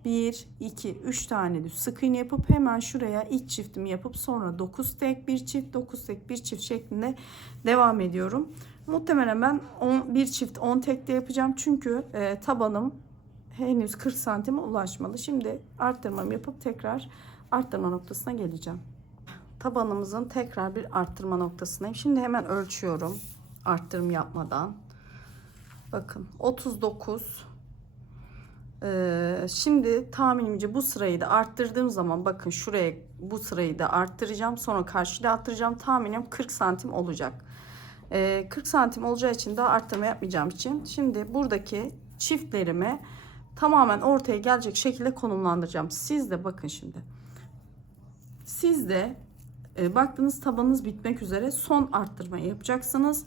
1, 2, 3 tane düz sık iğne yapıp hemen şuraya ilk çiftimi yapıp sonra 9 tek bir çift, 9 tek bir çift şeklinde devam ediyorum. Muhtemelen ben bir çift 10 tek de yapacağım. Çünkü tabanım henüz 40 santime ulaşmadı. Şimdi arttırmamı yapıp tekrar arttırma noktasına geleceğim. Tabanımızın tekrar bir arttırma noktasındayım. Şimdi hemen ölçüyorum arttırım yapmadan. Bakın 39. Şimdi tahminimce bu sırayı da arttırdığım zaman bakın şuraya bu sırayı da arttıracağım. Sonra karşıda arttıracağım. Tahminim 40 santim olacak. 40 santim olacağı için daha arttırma yapmayacağım için. Şimdi buradaki çiftlerimi tamamen ortaya gelecek şekilde konumlandıracağım. Siz de bakın şimdi. Siz de baktığınız tabanınız bitmek üzere son arttırmayı yapacaksınız.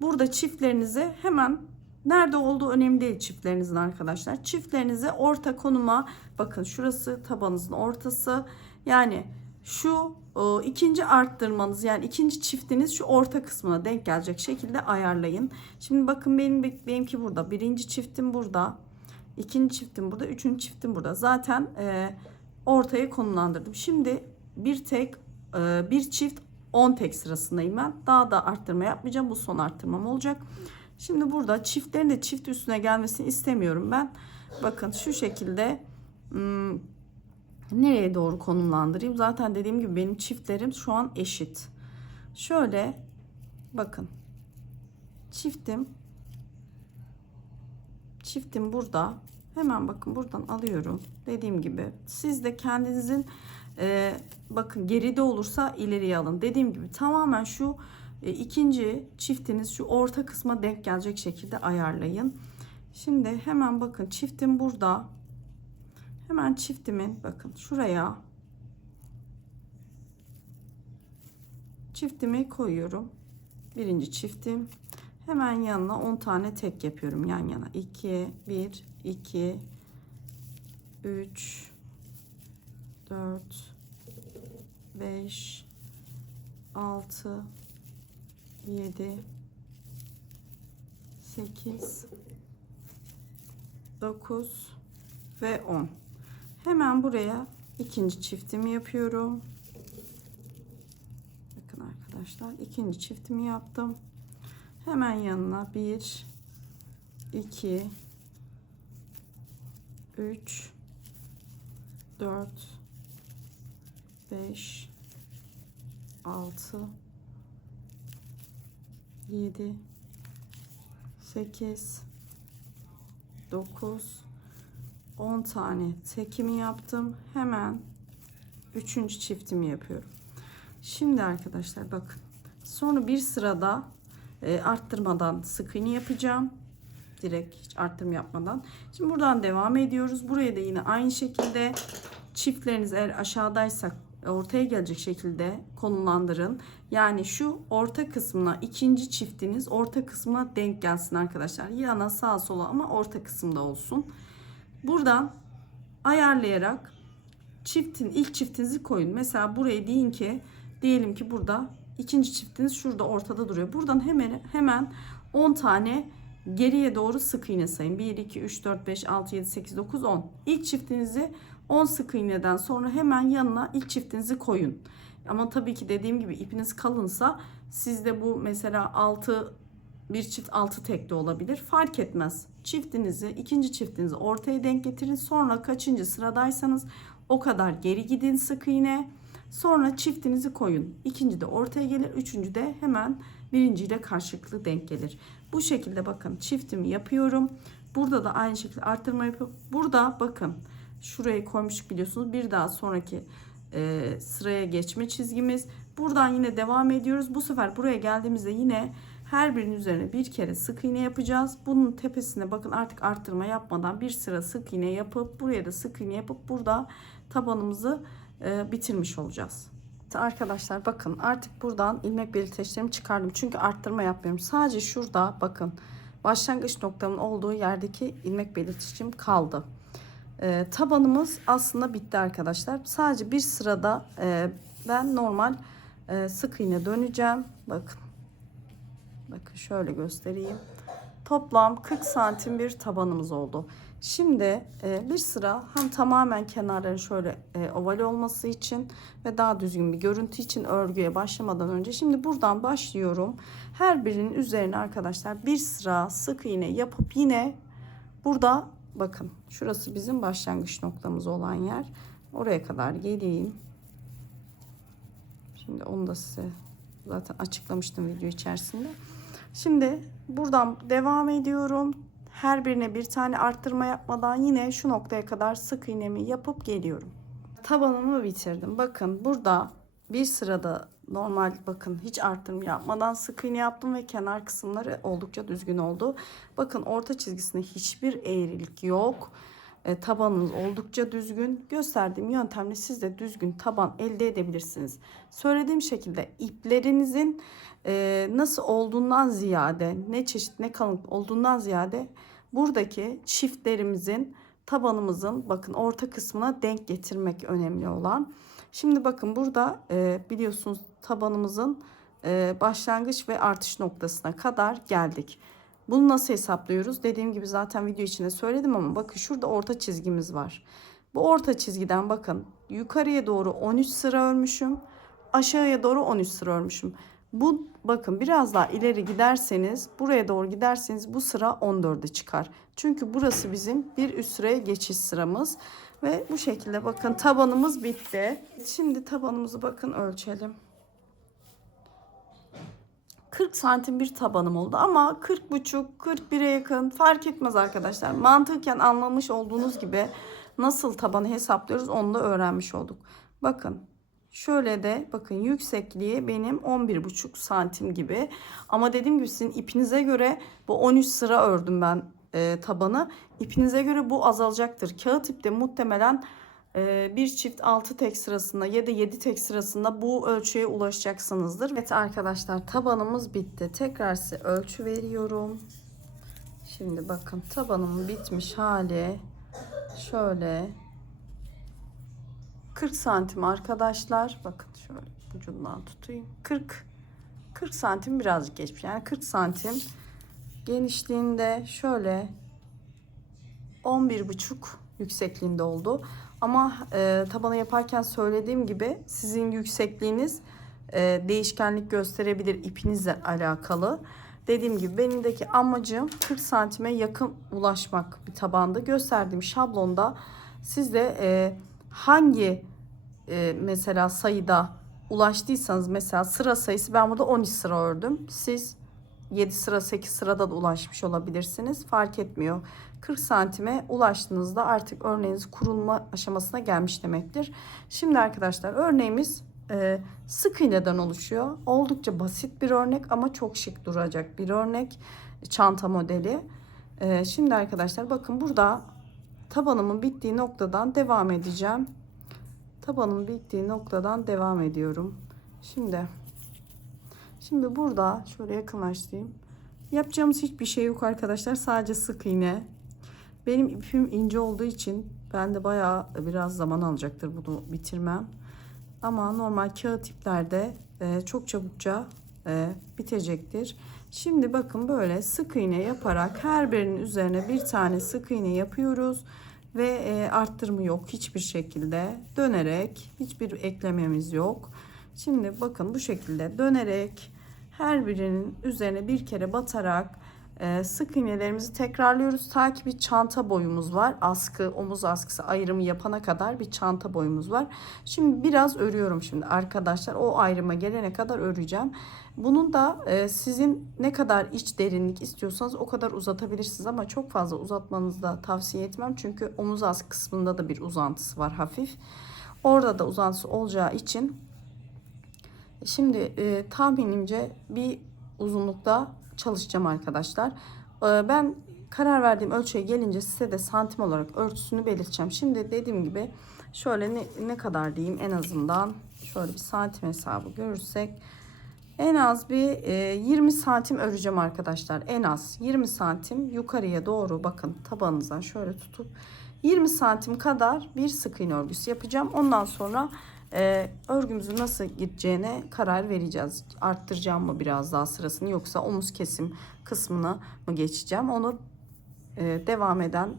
Burada çiftlerinizi hemen nerede olduğu önemli değil çiftlerinizin arkadaşlar. Çiftlerinizi orta konuma bakın şurası tabanınızın ortası. Yani şu ikinci arttırmanız yani ikinci çiftiniz şu orta kısmına denk gelecek şekilde ayarlayın. Şimdi bakın benimki burada. Birinci çiftim burada. İkinci çiftim burada. Üçüncü çiftim burada. Zaten ortaya konumlandırdım. Şimdi bir çift 10 tek sırasındayım ben. Daha da arttırma yapmayacağım. Bu son arttırmam olacak. Şimdi burada çiftlerin de çift üstüne gelmesini istemiyorum ben. Bakın şu şekilde nereye doğru konumlandırayım? Zaten dediğim gibi benim çiftlerim şu an eşit. Şöyle bakın. Çiftim burada. Hemen bakın buradan alıyorum. Dediğim gibi siz de kendinizin bakın geride olursa ileriye alın. Dediğim gibi tamamen şu ikinci çiftiniz şu orta kısma denk gelecek şekilde ayarlayın. Şimdi hemen bakın çiftim burada. Hemen çiftimin bakın şuraya çiftimi koyuyorum. Birinci çiftim. Hemen yanına 10 tane tek yapıyorum yan yana. 1, 2, 3, 4, 5, 6, 7, 8, 9 ve 10. Hemen buraya ikinci çiftimi yapıyorum. Bakın arkadaşlar, ikinci çiftimi yaptım. Hemen yanına 1, 2, 3, 4, 5, 6, 7, 8, 9, 10 tane tekimi yaptım. Hemen üçüncü çiftimi yapıyorum. Şimdi arkadaşlar bakın. Sonra bir sırada arttırmadan sık iğne yapacağım. Direkt hiç arttırma yapmadan. Şimdi buradan devam ediyoruz. Buraya da yine aynı şekilde çiftleriniz eğer aşağıdaysa ortaya gelecek şekilde konumlandırın. Yani şu orta kısmına ikinci çiftiniz orta kısmına denk gelsin arkadaşlar. Yana sağa sola ama orta kısımda olsun. Buradan ayarlayarak ilk çiftinizi koyun. Mesela buraya deyin ki, diyelim ki burada ikinci çiftiniz şurada ortada duruyor. Buradan hemen 10 tane geriye doğru sık iğne sayın. 1, 2, 3, 4, 5, 6, 7, 8, 9, 10. İlk çiftinizi 10 sık iğneden sonra hemen yanına ilk çiftinizi koyun. Ama tabii ki dediğim gibi ipiniz kalınsa sizde bu mesela 6 bir çift 6 tek de olabilir. Fark etmez. Çiftinizi, ikinci çiftinizi ortaya denk getirin. Sonra kaçıncı sıradaysanız o kadar geri gidin sık iğne. Sonra çiftinizi koyun. İkinci de ortaya gelir. Üçüncü de hemen birinciyle karşılıklı denk gelir. Bu şekilde bakın çiftimi yapıyorum. Burada da aynı şekilde arttırma yapıp burada bakın şurayı koymuştuk biliyorsunuz. Bir daha sonraki sıraya geçme çizgimiz. Buradan yine devam ediyoruz. Bu sefer buraya geldiğimizde yine her birinin üzerine bir kere sık iğne yapacağız. Bunun tepesine bakın artık arttırma yapmadan bir sıra sık iğne yapıp buraya da sık iğne yapıp burada tabanımızı bitirmiş olacağız. Arkadaşlar bakın artık buradan ilmek belirteçlerimi çıkardım. Çünkü arttırma yapmıyorum. Sadece şurada bakın başlangıç noktamın olduğu yerdeki ilmek belirteçim kaldı. Tabanımız aslında bitti arkadaşlar. Sadece bir sırada ben normal sık iğne döneceğim. Bakın şöyle göstereyim. Toplam 40 santim bir tabanımız oldu. Şimdi bir sıra hem tamamen kenarların şöyle oval olması için ve daha düzgün bir görüntü için örgüye başlamadan önce şimdi buradan başlıyorum. Her birinin üzerine arkadaşlar bir sıra sık iğne yapıp yine burada bakın şurası bizim başlangıç noktamız olan yer. Oraya kadar geleyim. Şimdi onu da size zaten açıklamıştım video içerisinde. Şimdi buradan devam ediyorum. Her birine bir tane arttırma yapmadan yine şu noktaya kadar sık iğnemi yapıp geliyorum. Tabanımı bitirdim. Bakın burada bir sırada normal bakın hiç arttırma yapmadan sık iğne yaptım ve kenar kısımları oldukça düzgün oldu. Bakın orta çizgisinde hiçbir eğrilik yok. Tabanınız oldukça düzgün. Gösterdiğim yöntemle siz de düzgün taban elde edebilirsiniz. Söylediğim şekilde iplerinizin nasıl olduğundan ziyade ne çeşit ne kalınlık olduğundan ziyade buradaki çiftlerimizin tabanımızın bakın orta kısmına denk getirmek önemli olan. Şimdi bakın burada biliyorsunuz tabanımızın başlangıç ve artış noktasına kadar geldik. Bunu nasıl hesaplıyoruz? Dediğim gibi zaten video içinde söyledim ama bakın şurada orta çizgimiz var. Bu orta çizgiden bakın yukarıya doğru 13 sıra örmüşüm. Aşağıya doğru 13 sıra örmüşüm. Bu bakın biraz daha ileri giderseniz buraya doğru giderseniz bu sıra 14'e çıkar. Çünkü burası bizim bir üst sıraya geçiş sıramız. Ve bu şekilde bakın tabanımız bitti. Şimdi tabanımızı bakın ölçelim. 40 santim bir tabanım oldu ama 40,5 41'e yakın fark etmez arkadaşlar. Mantıken anlamış olduğunuz gibi nasıl tabanı hesaplıyoruz onu da öğrenmiş olduk. Bakın şöyle de bakın yüksekliği benim 11,5 santim gibi. Ama dediğim gibi sizin ipinize göre bu 13 sıra ördüm ben tabanı. İpinize göre bu azalacaktır. Kağıt ipte muhtemelen bir çift 6 tek sırasında ya da 7 tek sırasında bu ölçüye ulaşacaksınızdır. Evet arkadaşlar tabanımız bitti. Tekrar size ölçü veriyorum. Şimdi bakın tabanımın bitmiş hali şöyle 40 santim arkadaşlar. Bakın şöyle ucundan tutayım. 40 santim birazcık geçmiş. Yani 40 santim genişliğinde şöyle 11,5 yüksekliğinde oldu. Ama tabanı yaparken söylediğim gibi sizin yüksekliğiniz değişkenlik gösterebilir ipinizle alakalı. Dediğim gibi benimdeki amacım 40 santime yakın ulaşmak bir tabanda. Gösterdiğim şablonda siz de hangi mesela sayıda ulaştıysanız, mesela sıra sayısı, ben burada 13 sıra ördüm. Siz 7 sıra 8 sırada da ulaşmış olabilirsiniz. Fark etmiyor. 40 santime ulaştığınızda artık örneğiniz kurulma aşamasına gelmiş demektir. Şimdi arkadaşlar örneğimiz sık iğneden oluşuyor. Oldukça basit bir örnek ama çok şık duracak bir örnek. Çanta modeli. Şimdi arkadaşlar bakın, burada tabanımın bittiği noktadan devam edeceğim. Tabanın bittiği noktadan devam ediyorum. Şimdi burada şöyle yakınlaştırayım. Yapacağımız hiçbir şey yok arkadaşlar. Sadece sık iğne. Benim ipim ince olduğu için bende bayağı biraz zaman alacaktır bunu bitirmem. Ama normal kağıt iplerde çok çabukça bitecektir. Şimdi bakın, böyle sık iğne yaparak her birinin üzerine bir tane sık iğne yapıyoruz. Ve arttırma yok hiçbir şekilde. Dönerek, hiçbir eklememiz yok. Şimdi bakın, bu şekilde dönerek her birinin üzerine bir kere batarak sık iğnelerimizi tekrarlıyoruz. Ta ki bir çanta boyumuz var. Askı, omuz askısı ayrımı yapana kadar bir çanta boyumuz var. Şimdi biraz örüyorum şimdi arkadaşlar. O ayrıma gelene kadar öreceğim. Bunun da sizin ne kadar iç derinlik istiyorsanız o kadar uzatabilirsiniz. Ama çok fazla uzatmanızı da tavsiye etmem. Çünkü omuz askı kısmında da bir uzantısı var hafif. Orada da uzantısı olacağı için şimdi tahminimce bir uzunlukta çalışacağım arkadaşlar. Ben karar verdiğim ölçüye gelince size de santim olarak ölçüsünü belirteceğim. Şimdi dediğim gibi şöyle ne kadar diyeyim, en azından şöyle bir santim hesabı görürsek en az bir 20 santim öreceğim arkadaşlar. En az 20 santim yukarıya doğru, bakın tabanınızdan şöyle tutup 20 santim kadar bir sık iğne örgüsü yapacağım. Ondan sonra örgümüzün nasıl gideceğine karar vereceğiz. Arttıracağım mı biraz daha sırasını, yoksa omuz kesim kısmına mı geçeceğim? Onu devam eden,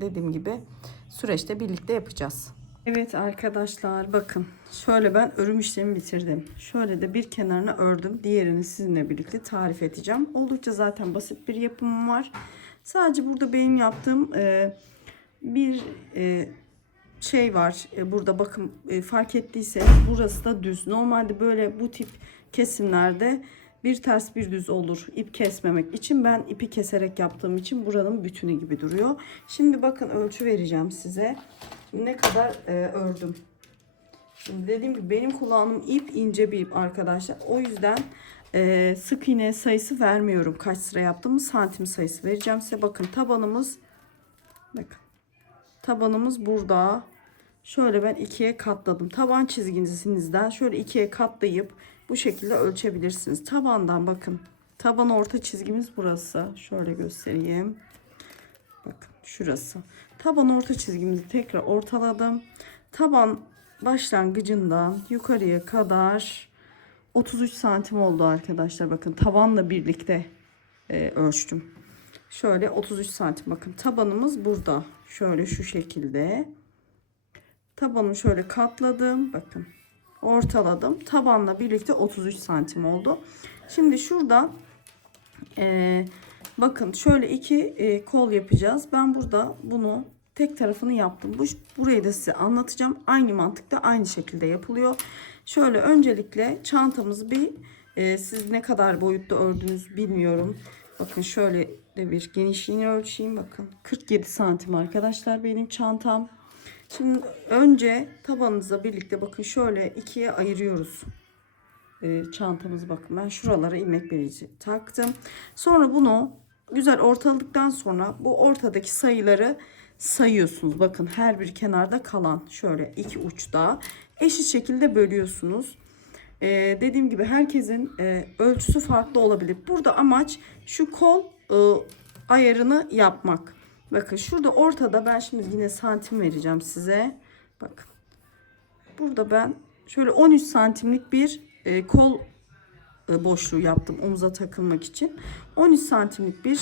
dediğim gibi, süreçte birlikte yapacağız. Evet arkadaşlar, bakın şöyle ben örüm işlemi bitirdim. Şöyle de bir kenarına ördüm. Diğerini sizinle birlikte tarif edeceğim. Oldukça zaten basit bir yapımım var. Sadece burada benim yaptığım bir şey var. Burada bakın, fark ettiyse burası da düz. Normalde böyle bu tip kesimlerde bir ters bir düz olur. İp kesmemek için, ben ipi keserek yaptığım için buranın bütünü gibi duruyor. Şimdi bakın, ölçü vereceğim size. Ne kadar ördüm. Şimdi dediğim gibi benim kullandığım ip ince bir ip arkadaşlar. O yüzden sık iğne sayısı vermiyorum. Kaç sıra yaptığımı, santim sayısı vereceğim size. Bakın tabanımız, bakın tabanımız burada. Şöyle ben ikiye katladım. Taban çizginizden şöyle ikiye katlayıp bu şekilde ölçebilirsiniz. Tabandan bakın. Taban orta çizgimiz burası. Şöyle göstereyim. Bakın şurası. Taban orta çizgimizi tekrar ortaladım. Taban başlangıcından yukarıya kadar 33 santim oldu arkadaşlar. Bakın tabanla birlikte ölçtüm. Şöyle 33 santim. Bakın tabanımız burada. Şöyle şu şekilde. Tabanı şöyle katladım. Bakın ortaladım. Tabanla birlikte 33 santim oldu. Şimdi şurada bakın şöyle iki kol yapacağız. Ben burada bunu tek tarafını yaptım. Burayı da size anlatacağım. Aynı mantıkta, aynı şekilde yapılıyor. Şöyle öncelikle çantamızı bir siz ne kadar boyutta ördünüz bilmiyorum. Bakın şöyle de bir genişliğini ölçeyim. Bakın 47 santim arkadaşlar benim çantam. Şimdi önce tabanınızla birlikte bakın şöyle ikiye ayırıyoruz çantamızı. Bakın ben şuralara ilmek belici taktım. Sonra bunu güzel ortaladıktan sonra bu ortadaki sayıları sayıyorsunuz. Bakın her bir kenarda kalan şöyle iki uçta eşit şekilde bölüyorsunuz. Dediğim gibi herkesin ölçüsü farklı olabilir. Burada amaç şu kol ayarını yapmak. Bakın şurada ortada ben şimdi yine santim vereceğim size. Bakın burada ben şöyle 13 santimlik bir kol boşluğu yaptım omuza takılmak için. 13 santimlik bir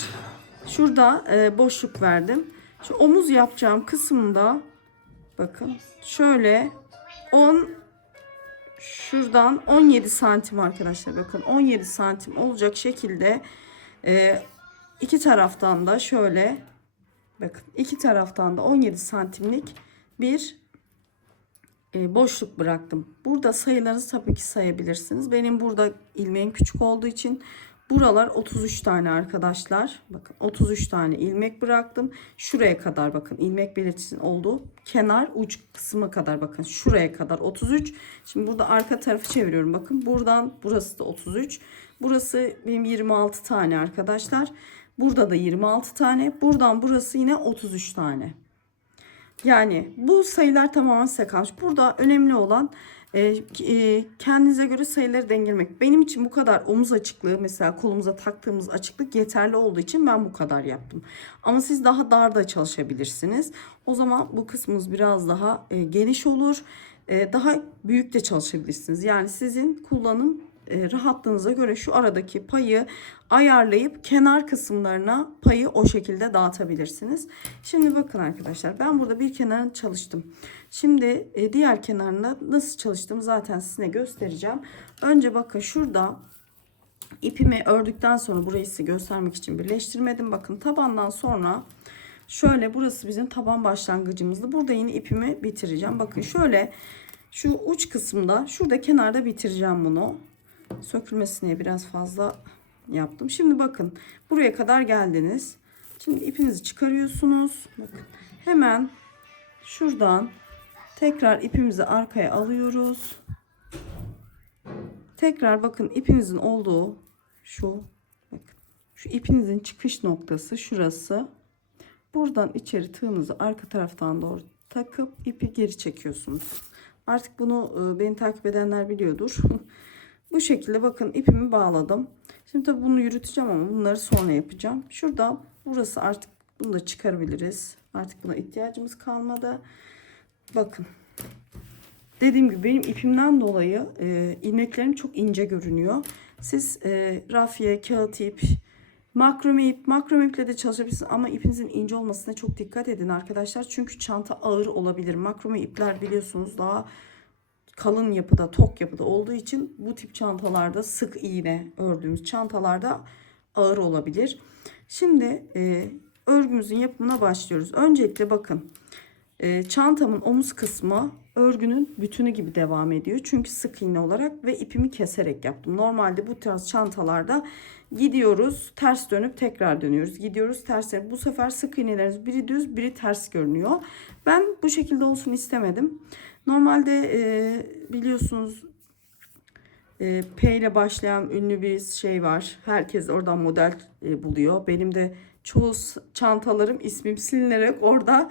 şurada boşluk verdim. Şu omuz yapacağım kısmında bakın şöyle 10, şuradan 17 santim arkadaşlar, bakın 17 santim olacak şekilde iki taraftan da şöyle bakın, iki taraftan da 17 santimlik bir boşluk bıraktım. Burada sayılarınızı tabii ki sayabilirsiniz. Benim burada ilmeğim küçük olduğu için buralar 33 tane arkadaşlar. Bakın 33 tane ilmek bıraktım. Şuraya kadar bakın, ilmek belirtisinin olduğu kenar uç kısma kadar bakın. Şuraya kadar 33. Şimdi burada arka tarafı çeviriyorum. Bakın buradan burası da 33. Burası benim 26 tane arkadaşlar. Burada da 26 tane. Buradan burası yine 33 tane. Yani bu sayılar tamamen size kalmış. Burada önemli olan kendinize göre sayıları dengelemek. Benim için bu kadar omuz açıklığı, mesela kolumuza taktığımız açıklık yeterli olduğu için ben bu kadar yaptım. Ama siz daha dar da çalışabilirsiniz. O zaman bu kısmımız biraz daha geniş olur. Daha büyük de çalışabilirsiniz. Yani sizin kullanım rahatlığınıza göre şu aradaki payı ayarlayıp kenar kısımlarına payı o şekilde dağıtabilirsiniz. Şimdi bakın arkadaşlar, ben burada bir kenarını çalıştım. Şimdi diğer kenarında nasıl çalıştığımı zaten size göstereceğim. Önce bakın şurada ipimi ördükten sonra, burayı size göstermek için birleştirmedim. Bakın tabandan sonra şöyle, burası bizim taban başlangıcımızdı. Burada yine ipimi bitireceğim. Bakın şöyle şu uç kısımda, şurada kenarda bitireceğim bunu. Sökülmesine biraz fazla yaptım. Şimdi bakın buraya kadar geldiniz. Şimdi ipinizi çıkarıyorsunuz. Bakın hemen şuradan tekrar ipimizi arkaya alıyoruz. Tekrar bakın ipinizin olduğu şu, bakın şu ipinizin çıkış noktası şurası. Buradan içeri tığınızı arka taraftan doğru takıp ipi geri çekiyorsunuz. Artık bunu beni takip edenler biliyordur. Bu şekilde bakın ipimi bağladım. Şimdi tabii bunu yürüteceğim ama bunları sonra yapacağım. Şurada burası, artık bunu da çıkarabiliriz. Artık buna ihtiyacımız kalmadı. Bakın. Dediğim gibi benim ipimden dolayı ilmeklerim çok ince görünüyor. Siz rafiye, kağıt ip, makrome iple de çalışabilirsiniz ama ipinizin ince olmasına çok dikkat edin arkadaşlar. Çünkü çanta ağır olabilir. Makrome ipler biliyorsunuz daha kalın yapıda, tok yapıda olduğu için bu tip çantalarda, sık iğne ördüğümüz çantalarda ağır olabilir. Şimdi örgümüzün yapımına başlıyoruz. Öncelikle bakın çantamın omuz kısmı örgünün bütünü gibi devam ediyor. Çünkü sık iğne olarak ve ipimi keserek yaptım. Normalde bu tarz çantalarda gidiyoruz, ters dönüp tekrar dönüyoruz. Gidiyoruz, ters dönüp. Bu sefer sık iğnelerimiz biri düz, biri ters görünüyor. Ben bu şekilde olsun istemedim. Normalde biliyorsunuz P ile başlayan ünlü bir şey var. Herkes oradan model buluyor. Benim de çoğu çantalarım ismim silinerek orada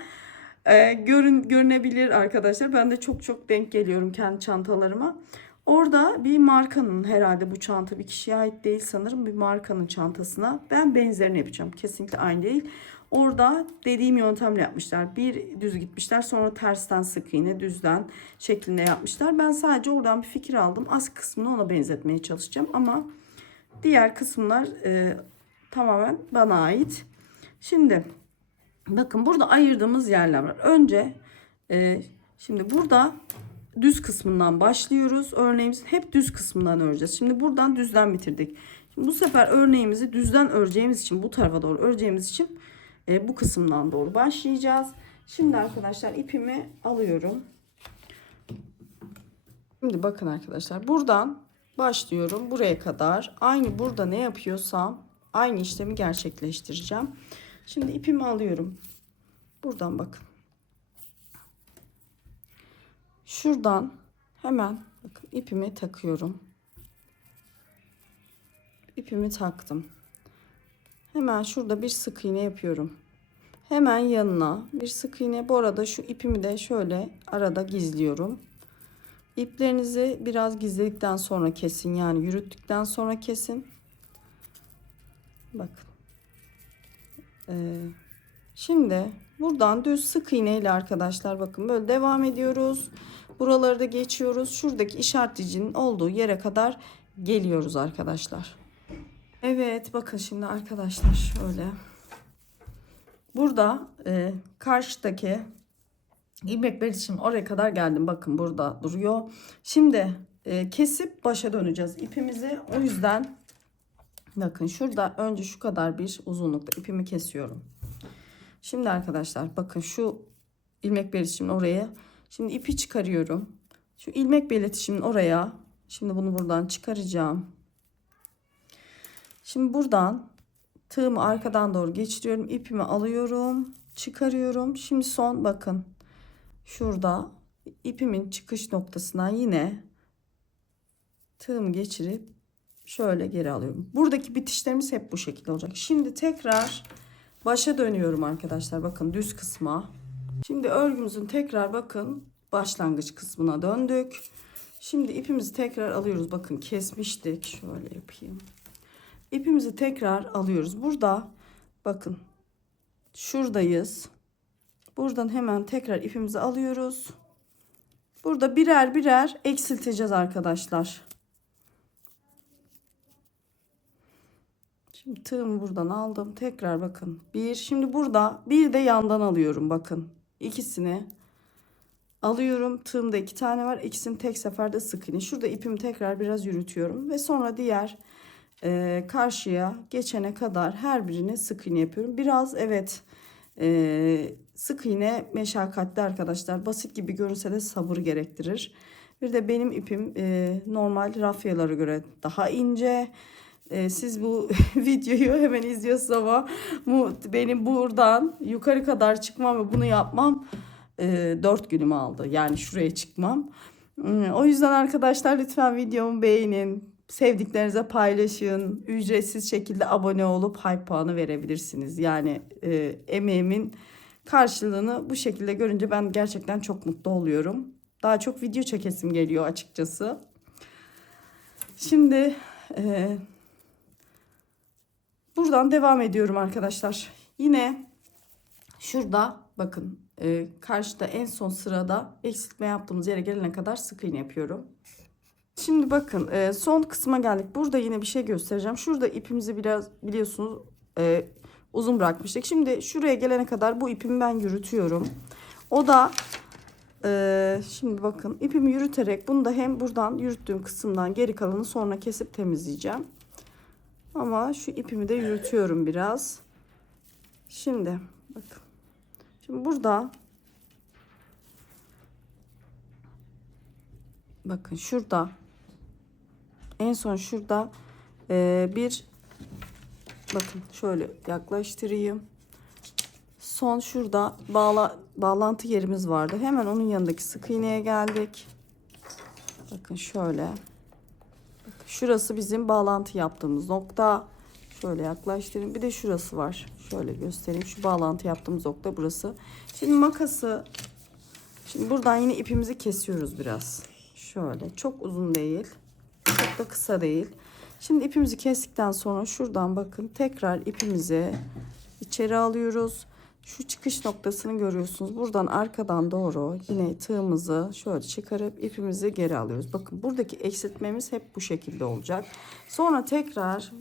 görünebilir arkadaşlar. Ben de çok denk geliyorum kendi çantalarıma. Orada bir markanın, herhalde bu çanta bir kişiye ait değil sanırım, bir markanın çantasına ben benzerini yapacağım. Kesinlikle aynı değil. Orada dediğim yöntemle yapmışlar. Bir düz gitmişler, sonra tersten sık iğne, düzden şeklinde yapmışlar. Ben sadece oradan bir fikir aldım. Az kısmını ona benzetmeye çalışacağım ama diğer kısımlar tamamen bana ait. Şimdi bakın burada ayırdığımız yerler var. Önce şimdi burada düz kısmından başlıyoruz. Örneğimizi hep düz kısmından öreceğiz. Şimdi buradan düzden bitirdik. Şimdi bu sefer örneğimizi düzden öreceğimiz için, bu tarafa doğru öreceğimiz için bu kısımdan doğru başlayacağız. Şimdi arkadaşlar ipimi alıyorum. Şimdi bakın arkadaşlar, buradan başlıyorum buraya kadar. Aynı burada ne yapıyorsam aynı işlemi gerçekleştireceğim. Şimdi ipimi alıyorum. Buradan bakın. Şuradan hemen bakın ipimi takıyorum. İpimi taktım. Hemen şurada bir sık iğne yapıyorum. Hemen yanına bir sık iğne. Bu arada şu ipimi de şöyle arada gizliyorum. İplerinizi biraz gizledikten sonra kesin. Yani yürüttükten sonra kesin. Bakın. Şimdi buradan düz sık iğne ile arkadaşlar bakın böyle devam ediyoruz. Buraları da geçiyoruz. Şuradaki işaretleyicinin olduğu yere kadar geliyoruz arkadaşlar. Evet, bakın şimdi arkadaşlar şöyle. Burada karşıdaki ilmek belirtişim oraya kadar geldim. Bakın burada duruyor. Şimdi kesip başa döneceğiz ipimizi. O yüzden bakın şurada önce şu kadar bir uzunlukta ipimi kesiyorum. Şimdi arkadaşlar bakın şu ilmek belirtişimin oraya. Şimdi ipi çıkarıyorum. Şu ilmek belirtişimin oraya. Şimdi bunu buradan çıkaracağım. Şimdi buradan tığımı arkadan doğru geçiriyorum. İpimi alıyorum. Çıkarıyorum. Şimdi son bakın. Şurada ipimin çıkış noktasından yine tığımı geçirip şöyle geri alıyorum. Buradaki bitişlerimiz hep bu şekilde olacak. Şimdi tekrar başa dönüyorum arkadaşlar. Bakın düz kısma. Şimdi örgümüzün tekrar bakın başlangıç kısmına döndük. Şimdi ipimizi tekrar alıyoruz. Bakın kesmiştik. Şöyle yapayım. İpimizi tekrar alıyoruz. Burada bakın şuradayız. Buradan hemen tekrar ipimizi alıyoruz. Burada birer birer eksilteceğiz arkadaşlar. Şimdi tığımı buradan aldım. Tekrar bakın. Bir. Şimdi burada bir de yandan alıyorum. Bakın. İkisini alıyorum. Tığımda 2 tane var. İkisini tek seferde sık iğne. Şurada ipimi tekrar biraz yürütüyorum. Ve sonra diğer karşıya geçene kadar her birini sık iğne yapıyorum. Biraz evet sık iğne meşakkatli arkadaşlar. Basit gibi görünse de sabır gerektirir. Bir de benim ipim normal rafyalara göre daha ince. Siz bu videoyu hemen izliyorsunuz ama benim buradan yukarı kadar çıkmam ve bunu yapmam 4 günümü aldı. Yani şuraya çıkmam. O yüzden arkadaşlar lütfen videomu beğenin. Sevdiklerinize paylaşın. Ücretsiz şekilde abone olup hype puanı verebilirsiniz. Yani emeğimin karşılığını bu şekilde görünce ben gerçekten çok mutlu oluyorum. Daha çok video çekesim geliyor açıkçası. Şimdi buradan devam ediyorum arkadaşlar. Yine şurada bakın karşıda en son sırada eksiltme yaptığımız yere gelene kadar sık iğne yapıyorum. Şimdi bakın son kısma geldik. Burada yine bir şey göstereceğim. Şurada ipimizi biraz biliyorsunuz uzun bırakmıştık. Şimdi şuraya gelene kadar bu ipimi ben yürütüyorum. O da şimdi bakın ipimi yürüterek bunu da hem buradan yürüttüğüm kısımdan geri kalanı sonra kesip temizleyeceğim. Ama şu ipimi de yürütüyorum biraz. Şimdi bakın. Şimdi burada bakın şurada en son şurada bir bakın şöyle yaklaştırayım. Son şurada bağlantı yerimiz vardı. Hemen onun yanındaki sık iğneye geldik. Bakın şöyle. Bakın şurası bizim bağlantı yaptığımız nokta. Şöyle yaklaştırayım. Bir de şurası var. Şöyle göstereyim. Şu bağlantı yaptığımız nokta burası. Şimdi makası şimdi buradan yine ipimizi kesiyoruz biraz. Şöyle çok uzun değil. Çok da kısa değil. Şimdi ipimizi kestikten sonra şuradan bakın tekrar ipimizi içeri alıyoruz. Şu çıkış noktasını görüyorsunuz. Buradan arkadan doğru yine tığımızı şöyle çıkarıp ipimizi geri alıyoruz. Bakın buradaki eksiltmemiz hep bu şekilde olacak. Sonra tekrar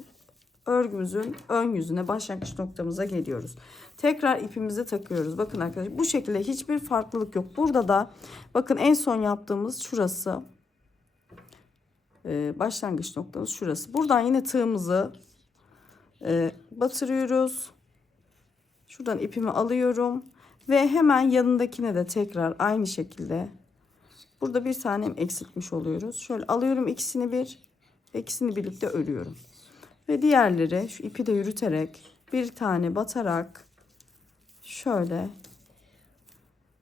örgümüzün ön yüzüne başlangıç noktamıza geliyoruz. Tekrar ipimizi takıyoruz. Bakın arkadaşlar bu şekilde hiçbir farklılık yok. Burada da bakın en son yaptığımız şurası. Başlangıç noktamız şurası. Buradan yine tığımızı batırıyoruz. Şuradan ipimi alıyorum ve hemen yanındakine de tekrar aynı şekilde burada bir tane eksiltmiş oluyoruz. Şöyle alıyorum ikisini birlikte örüyorum. Ve diğerleri şu ipi de yürüterek bir tane batarak şöyle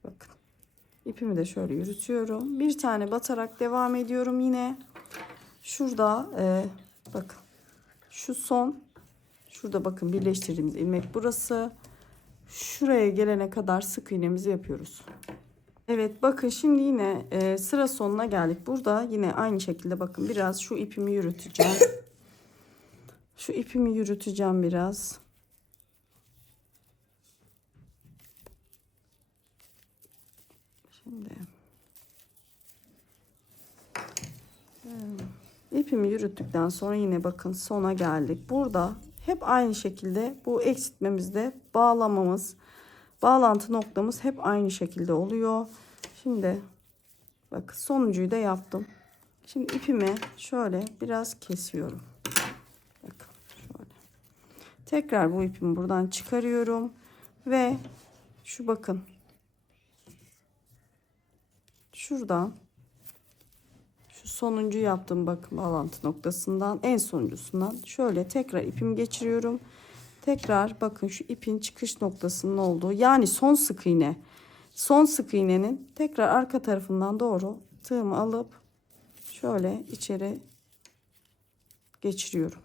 bakın ipimi de şöyle yürütüyorum. Bir tane batarak devam ediyorum yine. Şurada bakın şu son şurada bakın birleştirdiğimiz ilmek burası. Şuraya gelene kadar sık iğnemizi yapıyoruz. Evet bakın şimdi yine sıra sonuna geldik. Burada yine aynı şekilde bakın biraz şu ipimi yürüteceğim. Şu ipimi yürüteceğim biraz. Şimdi ipimi yürüttükten sonra yine bakın sona geldik. Burada hep aynı şekilde bu eksiltmemizde bağlamamız, bağlantı noktamız hep aynı şekilde oluyor. Şimdi bak sonuncuyu da yaptım. Şimdi ipimi şöyle biraz kesiyorum. Bakın şöyle. Tekrar bu ipimi buradan çıkarıyorum ve şu bakın şuradan şu sonuncu yaptığım bakın bağlantı noktasından en sonuncusundan şöyle tekrar ipimi geçiriyorum. Tekrar bakın şu ipin çıkış noktasının olduğu yani son sık iğne. Son sık iğnenin tekrar arka tarafından doğru tığımı alıp şöyle içeri geçiriyorum.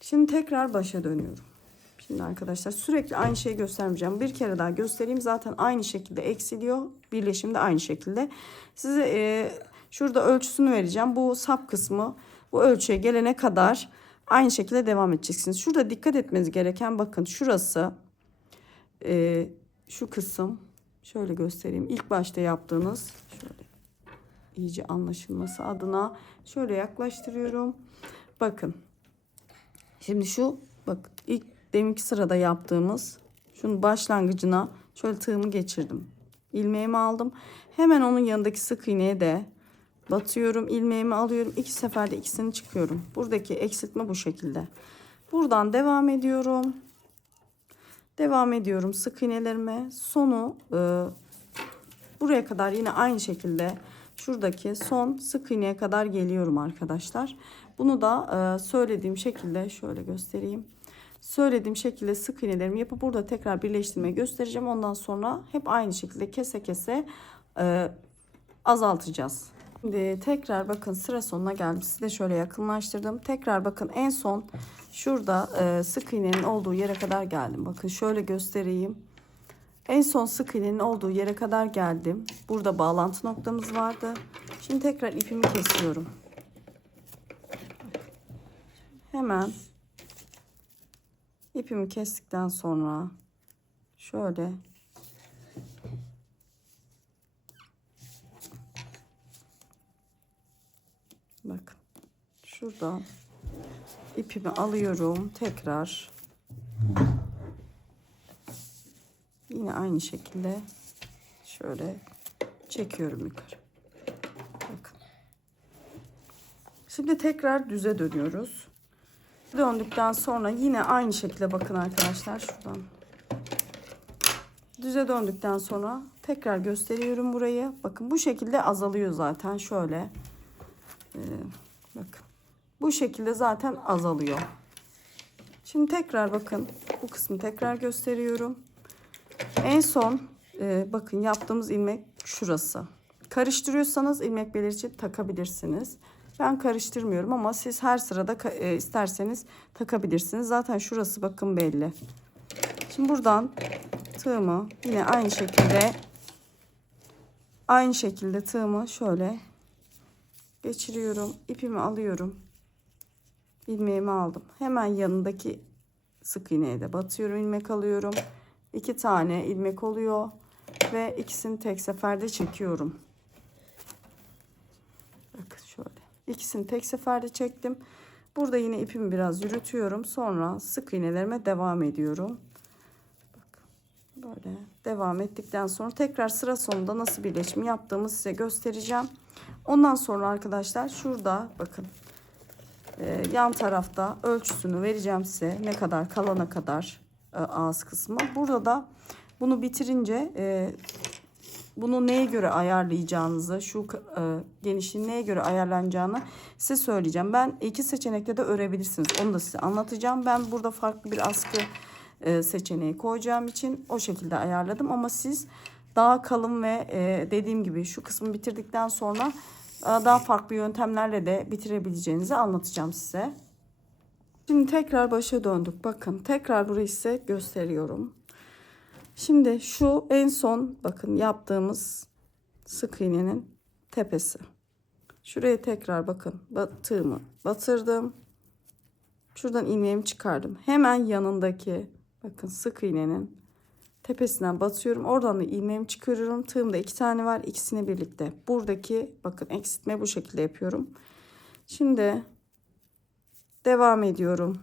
Şimdi tekrar başa dönüyorum. Şimdi arkadaşlar sürekli aynı şeyi göstermeyeceğim. Bir kere daha göstereyim. Zaten aynı şekilde eksiliyor. Birleşim de aynı şekilde. Size şurada ölçüsünü vereceğim. Bu sap kısmı bu ölçüye gelene kadar aynı şekilde devam edeceksiniz. Şurada dikkat etmeniz gereken bakın şurası şu kısım şöyle göstereyim. İlk başta yaptığınız şöyle iyice anlaşılması adına şöyle yaklaştırıyorum. Bakın. Şimdi şu bak ilk deminki sırada yaptığımız şunun başlangıcına şöyle tığımı geçirdim. İlmeğimi aldım. Hemen onun yanındaki sık iğneye de batıyorum. İlmeğimi alıyorum. 2 seferde ikisini çıkıyorum. Buradaki eksiltme bu şekilde. Buradan devam ediyorum. Devam ediyorum sık iğnelerime. Sonu buraya kadar yine aynı şekilde şuradaki son sık iğneye kadar geliyorum arkadaşlar. Bunu da söylediğim şekilde şöyle göstereyim. Söylediğim şekilde sık iğnelerimi yapıp burada tekrar birleştirmeyi göstereceğim. Ondan sonra hep aynı şekilde kese kese azaltacağız. Şimdi tekrar bakın sıra sonuna geldim. Size şöyle yakınlaştırdım. Tekrar bakın en son şurada sık iğnenin olduğu yere kadar geldim. Bakın şöyle göstereyim. En son sık iğnenin olduğu yere kadar geldim. Burada bağlantı noktamız vardı. Şimdi tekrar ipimi kesiyorum. Hemen ipimi kestikten sonra şöyle bakın şuradan ipimi alıyorum tekrar yine aynı şekilde şöyle çekiyorum yukarı. Bakın. Şimdi tekrar düze dönüyoruz. Döndükten sonra yine aynı şekilde bakın arkadaşlar şuradan düze döndükten sonra tekrar gösteriyorum burayı. Bakın bu şekilde azalıyor zaten şöyle. Bakın bu şekilde zaten azalıyor. Şimdi tekrar bakın bu kısmı tekrar gösteriyorum. En son bakın yaptığımız ilmek şurası. Karıştırıyorsanız ilmek belirci takabilirsiniz. Ben karıştırmıyorum ama siz her sırada isterseniz takabilirsiniz. Zaten şurası bakın belli. Şimdi buradan tığımı yine aynı şekilde tığımı şöyle geçiriyorum. İpimi alıyorum. İlmeğimi aldım. Hemen yanındaki sık iğneye de batıyorum. İlmek alıyorum. 2 tane ilmek oluyor ve ikisini tek seferde çekiyorum. Bakın şöyle. İkisini tek seferde çektim. Burada yine ipimi biraz yürütüyorum. Sonra sık iğnelerime devam ediyorum. Bakın böyle devam ettikten sonra tekrar sıra sonunda nasıl birleşim yaptığımı size göstereceğim. Ondan sonra arkadaşlar şurada bakın yan tarafta ölçüsünü vereceğim size. Ne kadar kalana kadar ağız kısmı. Burada da bunu bitirince bunu neye göre ayarlayacağınızı, şu genişliğin neye göre ayarlanacağını size söyleyeceğim. Ben iki seçenekte de örebilirsiniz. Onu da size anlatacağım. Ben burada farklı bir askı seçeneği koyacağım için o şekilde ayarladım. Ama siz daha kalın ve dediğim gibi şu kısmı bitirdikten sonra daha farklı yöntemlerle de bitirebileceğinizi anlatacağım size. Şimdi tekrar başa döndük. Bakın tekrar burayı size gösteriyorum. Şimdi şu en son bakın yaptığımız sık iğnenin tepesi. Şuraya tekrar bakın tığımı batırdım. Şuradan ilmeğimi çıkardım. Hemen yanındaki bakın sık iğnenin tepesinden batıyorum. Oradan da ilmeğimi çıkarıyorum. Tığımda 2 tane var. İkisini birlikte. Buradaki bakın eksiltme bu şekilde yapıyorum. Şimdi devam ediyorum.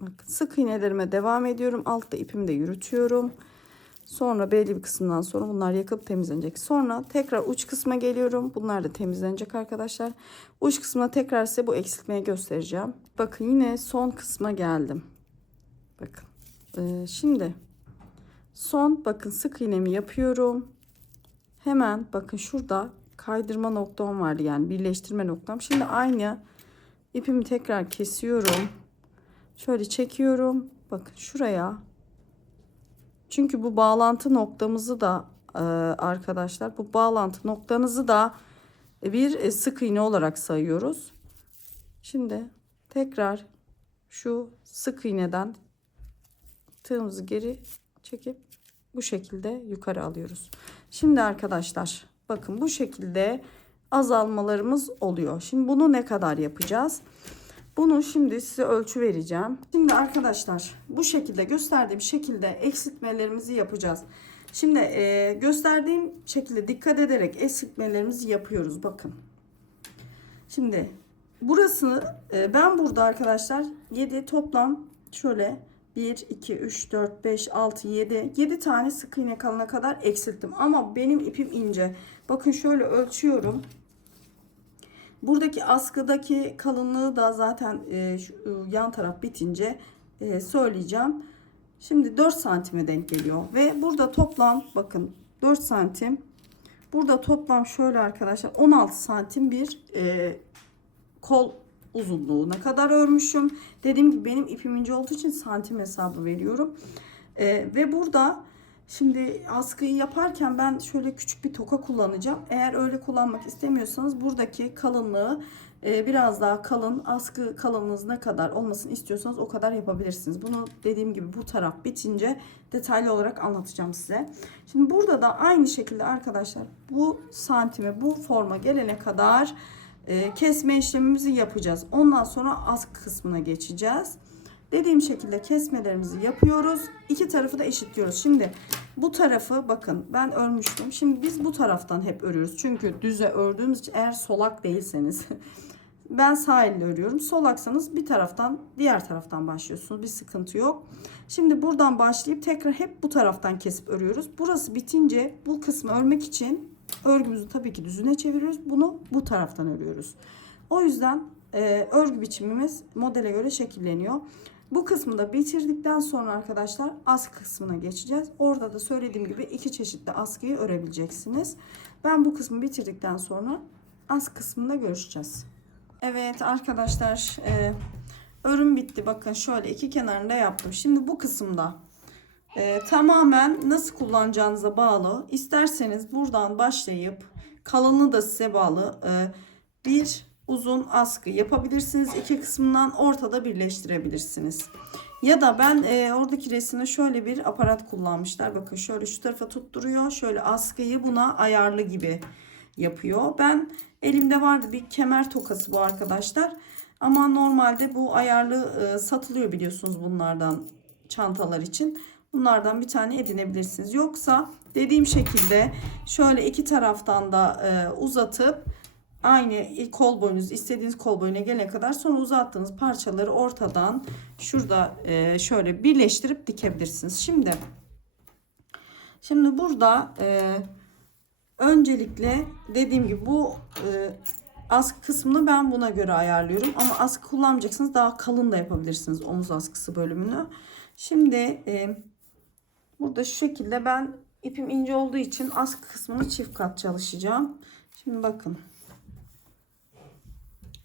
Bakın sık iğnelerime devam ediyorum. Altta ipimi de yürütüyorum. Sonra belli bir kısımdan sonra bunlar yakıp temizlenecek. Sonra tekrar uç kısma geliyorum. Bunlar da temizlenecek arkadaşlar. Uç kısmına tekrar size bu eksiltmeyi göstereceğim. Bakın yine son kısma geldim. Bakın. Şimdi son bakın sık iğnemi yapıyorum. Hemen bakın şurada kaydırma noktam vardı, yani birleştirme noktam. Şimdi aynı ipimi tekrar kesiyorum. Şöyle çekiyorum. Bakın şuraya. Çünkü bu bağlantı noktamızı da arkadaşlar, bu bağlantı noktanızı da bir sık iğne olarak sayıyoruz. Şimdi tekrar şu sık iğneden tığımızı geri çekip bu şekilde yukarı alıyoruz. Şimdi arkadaşlar bakın bu şekilde azalmalarımız oluyor. Şimdi bunu ne kadar yapacağız? Bunu şimdi size ölçü vereceğim. Şimdi arkadaşlar bu şekilde gösterdiğim şekilde eksiltmelerimizi yapacağız. Şimdi gösterdiğim şekilde dikkat ederek eksiltmelerimizi yapıyoruz. Bakın. Şimdi burası ben burada arkadaşlar 7 toplam şöyle 1, 2, 3, 4, 5, 6, 7 tane sık iğne kalana kadar eksilttim. Ama benim ipim ince. Bakın şöyle ölçüyorum. Buradaki askıdaki kalınlığı da zaten şu yan taraf bitince söyleyeceğim. Şimdi 4 santime denk geliyor. Ve burada toplam bakın 4 santim. Burada toplam şöyle arkadaşlar 16 santim bir kol uzunluğuna kadar örmüşüm. Dediğim gibi benim ipim ince olduğu için santim hesabı veriyorum. Ve burada şimdi askıyı yaparken ben şöyle küçük bir toka kullanacağım. Eğer öyle kullanmak istemiyorsanız buradaki kalınlığı biraz daha kalın, askı kalınlığınız ne kadar olmasını istiyorsanız o kadar yapabilirsiniz. Bunu dediğim gibi bu taraf bitince detaylı olarak anlatacağım size. Şimdi burada da aynı şekilde arkadaşlar bu santime, bu forma gelene kadar kesme işlemimizi yapacağız. Ondan sonra askı kısmına geçeceğiz. Dediğim şekilde kesmelerimizi yapıyoruz. İki tarafı da eşitliyoruz. Şimdi bu tarafı bakın ben örmüştüm. Şimdi biz bu taraftan hep örüyoruz. Çünkü düze ördüğümüz için, eğer solak değilseniz ben sağ elle örüyorum. Solaksanız bir taraftan diğer taraftan başlıyorsunuz. Bir sıkıntı yok. Şimdi buradan başlayıp tekrar hep bu taraftan kesip örüyoruz. Burası bitince bu kısmı örmek için örgümüzü tabii ki düzüne çeviriyoruz. Bunu bu taraftan örüyoruz. O yüzden örgü biçimimiz modele göre şekilleniyor. Bu kısmı da bitirdikten sonra arkadaşlar askı kısmına geçeceğiz. Orada da söylediğim gibi iki çeşitli askıyı örebileceksiniz. Ben bu kısmı bitirdikten sonra askı kısmında görüşeceğiz. Evet arkadaşlar örüm bitti. Bakın şöyle iki kenarında yaptım. Şimdi bu kısımda tamamen nasıl kullanacağınıza bağlı. İsterseniz buradan başlayıp kalınlığı da size bağlı. Bir uzun askı yapabilirsiniz. İki kısmından ortada birleştirebilirsiniz. Ya da ben oradaki resimde şöyle bir aparat kullanmışlar. Bakın şöyle şu tarafa tutturuyor. Şöyle askıyı buna ayarlı gibi yapıyor. Ben elimde vardı bir kemer tokası bu arkadaşlar. Ama normalde bu ayarlı satılıyor biliyorsunuz bunlardan çantalar için. Bunlardan bir tane edinebilirsiniz. Yoksa dediğim şekilde şöyle iki taraftan da uzatıp aynı kol boyunuz istediğiniz kol boyuna gelene kadar sonra uzattığınız parçaları ortadan şurada şöyle birleştirip dikebilirsiniz. Şimdi burada öncelikle dediğim gibi bu askı kısmını ben buna göre ayarlıyorum. Ama askı kullanmayacaksınız, daha kalın da yapabilirsiniz omuz askısı bölümünü. Şimdi burada şu şekilde ben ipim ince olduğu için askı kısmını çift kat çalışacağım. Şimdi bakın.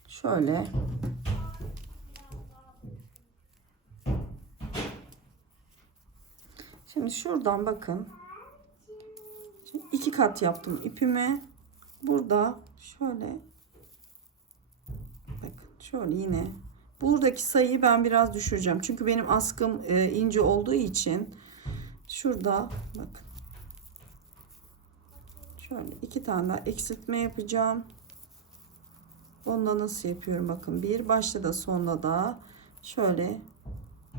Şöyle. Şimdi şuradan bakın. Şimdi iki kat yaptım ipimi. Burada şöyle. Bakın şöyle yine. Buradaki sayıyı ben biraz düşüreceğim. Çünkü benim askım ince olduğu için. Şurada bakın. Şöyle iki tane daha eksiltme yapacağım. Onda nasıl yapıyorum bakın. Bir başta da sonda da şöyle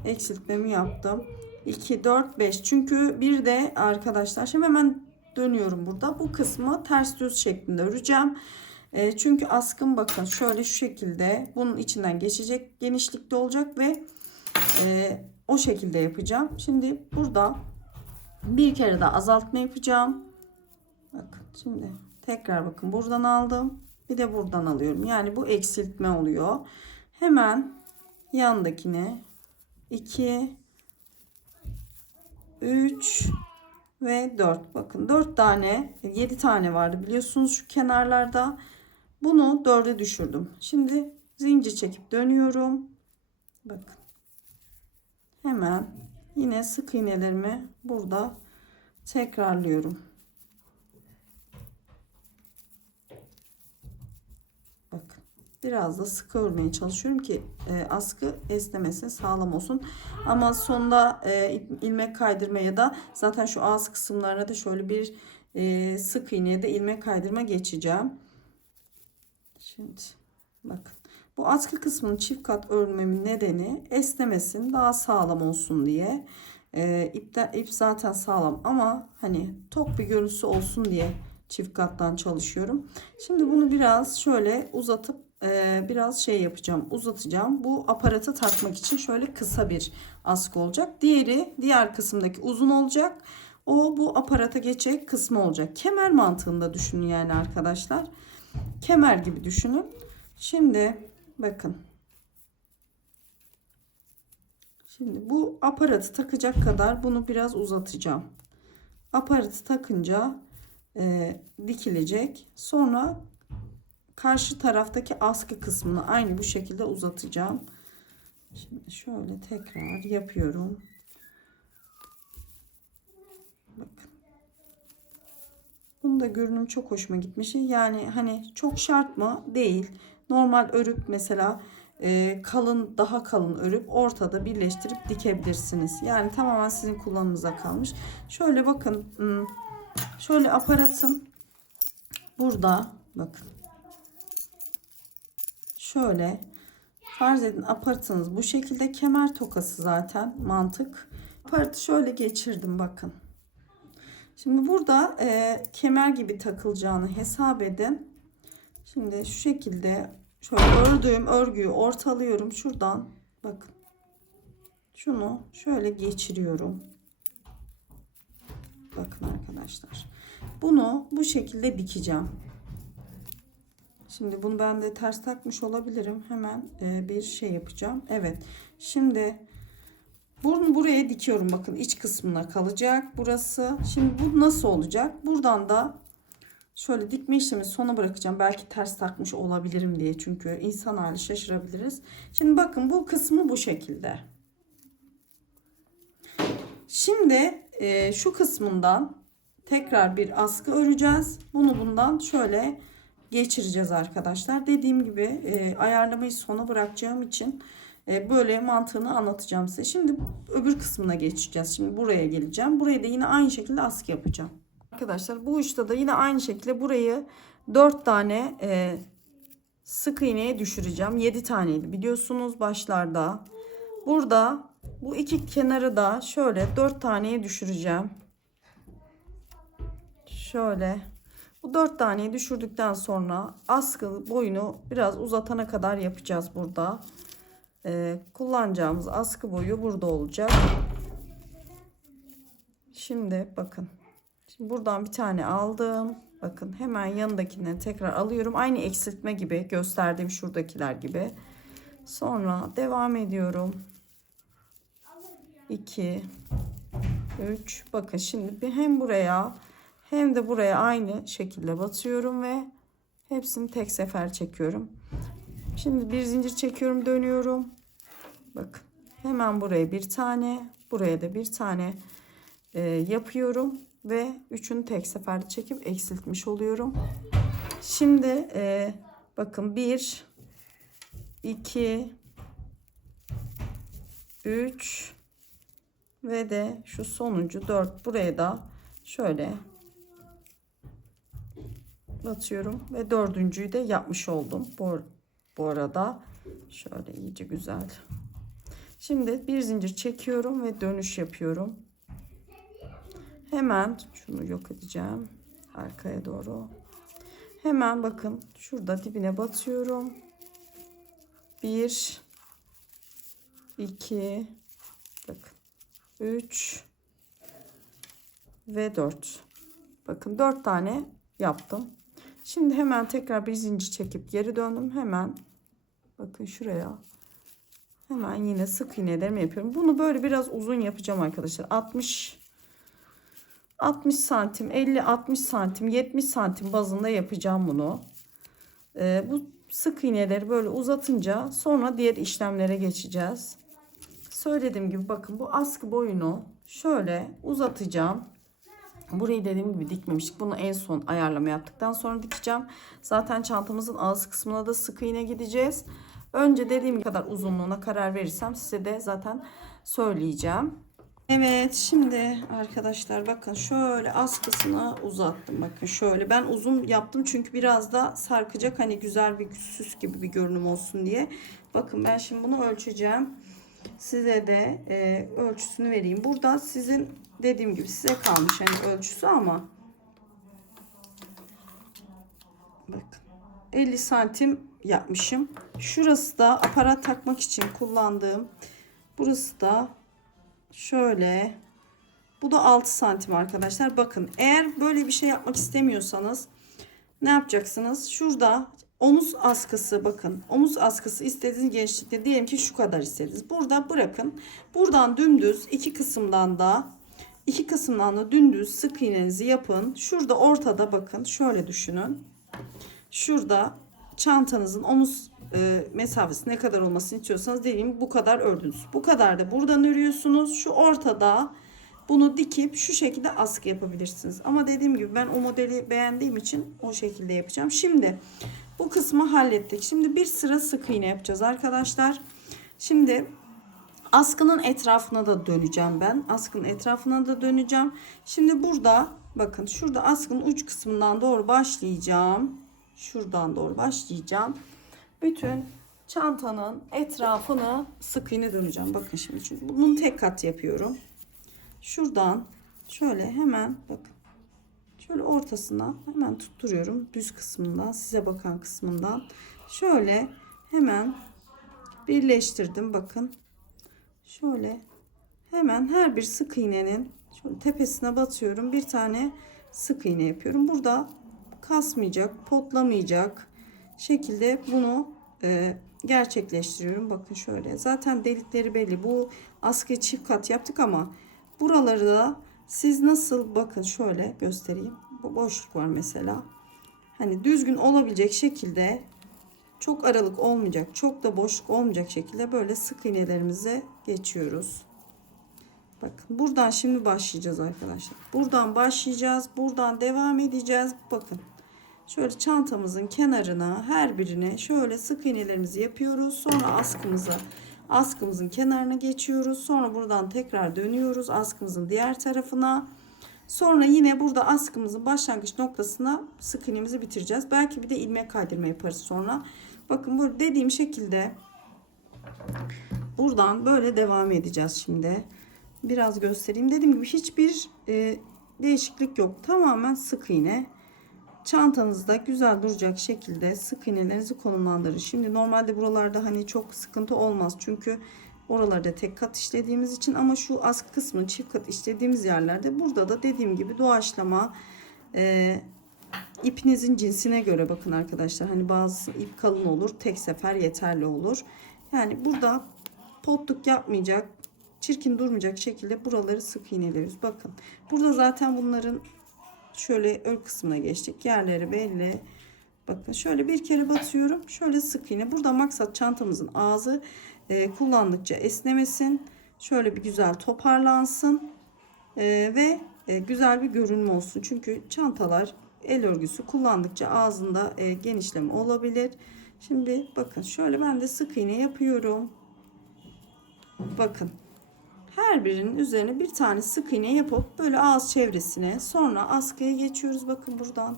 eksiltmemi yaptım. 2, 4, 5. Çünkü bir de arkadaşlar şimdi hemen dönüyorum burada. Bu kısmı ters düz şeklinde öreceğim. Çünkü askım bakın şöyle şu şekilde bunun içinden geçecek genişlikte olacak ve o şekilde yapacağım. Şimdi burada bir kere daha azaltma yapacağım. Bakın şimdi tekrar bakın buradan aldım. Bir de buradan alıyorum. Yani bu eksiltme oluyor. Hemen yandakine 2, 3 ve 4. Bakın 4 tane 7 tane vardı biliyorsunuz şu kenarlarda. Bunu 4'e düşürdüm. Şimdi zincir çekip dönüyorum. Bakın. Hemen yine sık iğnelerimi burada tekrarlıyorum. Bakın. Biraz da sıkı örmeye çalışıyorum ki askı esnemesin, sağlam olsun. Ama sonunda ilmek kaydırma ya da zaten şu ağız kısımlarına da şöyle bir sık iğneye de ilmek kaydırma geçeceğim. Şimdi bakın. Bu askı kısmını çift kat örmemin nedeni esnemesin, daha sağlam olsun diye. İp zaten sağlam ama hani tok bir görüntüsü olsun diye çift kattan çalışıyorum. Şimdi bunu biraz şöyle uzatıp biraz şey yapacağım, uzatacağım. Bu aparata takmak için şöyle kısa bir askı olacak. Diğer kısımdaki uzun olacak. O bu aparata geçecek kısmı olacak. Kemer mantığında düşünün yani arkadaşlar. Kemer gibi düşünün. Şimdi bakın. Şimdi bu aparatı takacak kadar bunu biraz uzatacağım. Aparatı takınca dikilecek. Sonra karşı taraftaki askı kısmını aynı bu şekilde uzatacağım. Şimdi şöyle tekrar yapıyorum. Bakın. Bunun da görünüm çok hoşuma gitmiş. Yani hani çok şart mı? Değil. Normal örüp mesela kalın, daha kalın örüp ortada birleştirip dikebilirsiniz. Yani tamamen sizin kullanımınıza kalmış. Şöyle bakın. Şöyle aparatım burada. Bakın. Şöyle farz edin aparatınız bu şekilde, kemer tokası zaten mantık. Aparatı şöyle geçirdim bakın. Şimdi burada kemer gibi takılacağını hesap edin. Şimdi şu şekilde şöyle ördüğüm örgüyü ortalıyorum şuradan. Bakın. Şunu şöyle geçiriyorum. Bakın arkadaşlar. Bunu bu şekilde dikeceğim. Şimdi bunu ben de ters takmış olabilirim. Hemen bir şey yapacağım. Evet. Şimdi bunu buraya dikiyorum. Bakın iç kısmına kalacak burası. Şimdi bu nasıl olacak? Buradan da şöyle dikme işlemi sona bırakacağım. Belki ters takmış olabilirim diye. Çünkü insan hali şaşırabiliriz. Şimdi bakın bu kısmı bu şekilde. Şimdi şu kısmından tekrar bir askı öreceğiz. Bunu bundan şöyle geçireceğiz arkadaşlar. Dediğim gibi ayarlamayı sona bırakacağım için böyle mantığını anlatacağım size. Şimdi öbür kısmına geçeceğiz. Şimdi buraya geleceğim. Buraya da yine aynı şekilde askı yapacağım. Arkadaşlar bu uçta da yine aynı şekilde burayı 4 tane sık iğneye düşüreceğim. 7 taneydi biliyorsunuz başlarda. Burada bu iki kenarı da şöyle 4 taneye düşüreceğim. Şöyle. Bu 4 taneyi düşürdükten sonra askı boyunu biraz uzatana kadar yapacağız burada. Kullanacağımız askı boyu burada olacak. Şimdi bakın. Şimdi buradan bir tane aldım. Bakın hemen yanındakini tekrar alıyorum. Aynı eksiltme gibi gösterdiğim şuradakiler gibi. Sonra devam ediyorum. 2 3 bakın şimdi hem buraya hem de buraya aynı şekilde batıyorum ve hepsini tek sefer çekiyorum. Şimdi bir zincir çekiyorum, dönüyorum. Bakın hemen buraya bir tane, buraya da bir tane yapıyorum ve üçünü tek seferde çekip eksiltmiş oluyorum. Şimdi bakın 1 2 3 ve de şu sonuncu 4, buraya da şöyle batıyorum ve dördüncüyü de yapmış oldum bu arada. Şöyle iyice güzel. Şimdi bir zincir çekiyorum ve dönüş yapıyorum. Hemen şunu yok edeceğim. Arkaya doğru. Hemen bakın şurada dibine batıyorum. 1 2 bakın 3 ve 4. Bakın 4 tane yaptım. Şimdi hemen tekrar bir zincir çekip geri döndüm. Hemen bakın şuraya. Hemen yine sık iğnelerimi yapıyorum. Bunu böyle biraz uzun yapacağım arkadaşlar. 60 santim, 50 60 santim, 70 santim bazında yapacağım bunu. Bu sık iğneleri böyle uzatınca sonra diğer işlemlere geçeceğiz. Söylediğim gibi bakın bu askı boyunu şöyle uzatacağım. Burayı dediğim gibi dikmemiştik. Bunu en son ayarlama yaptıktan sonra dikeceğim. Zaten çantamızın ağız kısmına da sık iğne gideceğiz. Önce dediğim kadar uzunluğuna karar verirsem size de zaten söyleyeceğim. Evet, şimdi arkadaşlar bakın şöyle askısını uzattım. Bakın şöyle ben uzun yaptım çünkü biraz da sarkacak, hani güzel bir süs gibi bir görünüm olsun diye. Bakın ben şimdi bunu ölçeceğim. Size de ölçüsünü vereyim. Burada sizin dediğim gibi size kalmış hani ölçüsü, ama bakın 50 santim yapmışım. Şurası da aparat takmak için kullandığım. Burası da şöyle. Bu da 6 santim arkadaşlar. Bakın eğer böyle bir şey yapmak istemiyorsanız ne yapacaksınız? Şurada omuz askısı, bakın omuz askısı istediğiniz genişlikte, diyelim ki şu kadar istediniz. Burada bırakın. Buradan dümdüz iki kısımdan da dümdüz sık iğnenizi yapın. Şurada ortada bakın şöyle düşünün. Şurada çantanızın omuz mesafesi ne kadar olmasını istiyorsanız, dediğim bu kadar ördünüz. Bu kadar da buradan örüyorsunuz. Şu ortada bunu dikip şu şekilde askı yapabilirsiniz. Ama dediğim gibi ben o modeli beğendiğim için o şekilde yapacağım. Şimdi bu kısmı hallettik. Şimdi bir sıra sık iğne yapacağız arkadaşlar. Şimdi askının etrafına da döneceğim ben. Askının etrafına da döneceğim. Şimdi burada bakın şurada askının uç kısmından doğru başlayacağım. Şuradan doğru başlayacağım. Bütün çantanın etrafını sık iğne döneceğim. Bakın şimdi çünkü bunun tek kat yapıyorum. Şuradan şöyle hemen bakın. Şöyle ortasına hemen tutturuyorum. Düz kısmından, size bakan kısmından. Şöyle hemen birleştirdim. Bakın. Şöyle hemen her bir sık iğnenin şöyle tepesine batıyorum. Bir tane sık iğne yapıyorum. Burada kasmayacak, potlamayacak şekilde bunu gerçekleştiriyorum. Bakın şöyle. Zaten delikleri belli. Bu askıyı çift kat yaptık ama buraları da siz nasıl, bakın şöyle göstereyim. Bu boşluk var mesela. Hani düzgün olabilecek şekilde, çok aralık olmayacak, çok da boşluk olmayacak şekilde böyle sık iğnelerimize geçiyoruz. Bakın buradan şimdi başlayacağız arkadaşlar. Buradan başlayacağız. Buradan devam edeceğiz. Bakın. Şöyle çantamızın kenarına, her birine şöyle sık iğnelerimizi yapıyoruz. Sonra askımızın kenarına geçiyoruz. Sonra buradan tekrar dönüyoruz askımızın diğer tarafına. Sonra yine burada askımızın başlangıç noktasına sık iğnemizi bitireceğiz. Belki bir de ilmek kaydırma yaparız sonra. Bakın böyle dediğim şekilde buradan böyle devam edeceğiz şimdi. Biraz göstereyim. Dediğim gibi hiçbir değişiklik yok. Tamamen sık iğne. Çantanızda güzel duracak şekilde sık iğnelerinizi konumlandırın. Şimdi normalde buralarda hani çok sıkıntı olmaz. Çünkü oralarda tek kat işlediğimiz için, ama şu askı kısmını çift kat işlediğimiz yerlerde, burada da dediğim gibi doğaçlama, ipinizin cinsine göre bakın arkadaşlar. Hani bazı ip kalın olur. Tek sefer yeterli olur. Yani burada potluk yapmayacak, çirkin durmayacak şekilde buraları sık iğneliyoruz. Bakın. Burada zaten bunların şöyle ön kısmına geçtik. Yerleri belli. Bakın şöyle bir kere batıyorum. Şöyle sık iğne. Burada maksat çantamızın ağzı kullandıkça esnemesin. Şöyle bir güzel toparlansın. Ve güzel bir görünüm olsun. Çünkü çantalar el örgüsü kullandıkça ağzında genişleme olabilir. Şimdi bakın şöyle ben de sık iğne yapıyorum. Bakın. Her birinin üzerine bir tane sık iğne yapıp böyle ağız çevresine, sonra askıya geçiyoruz. Bakın buradan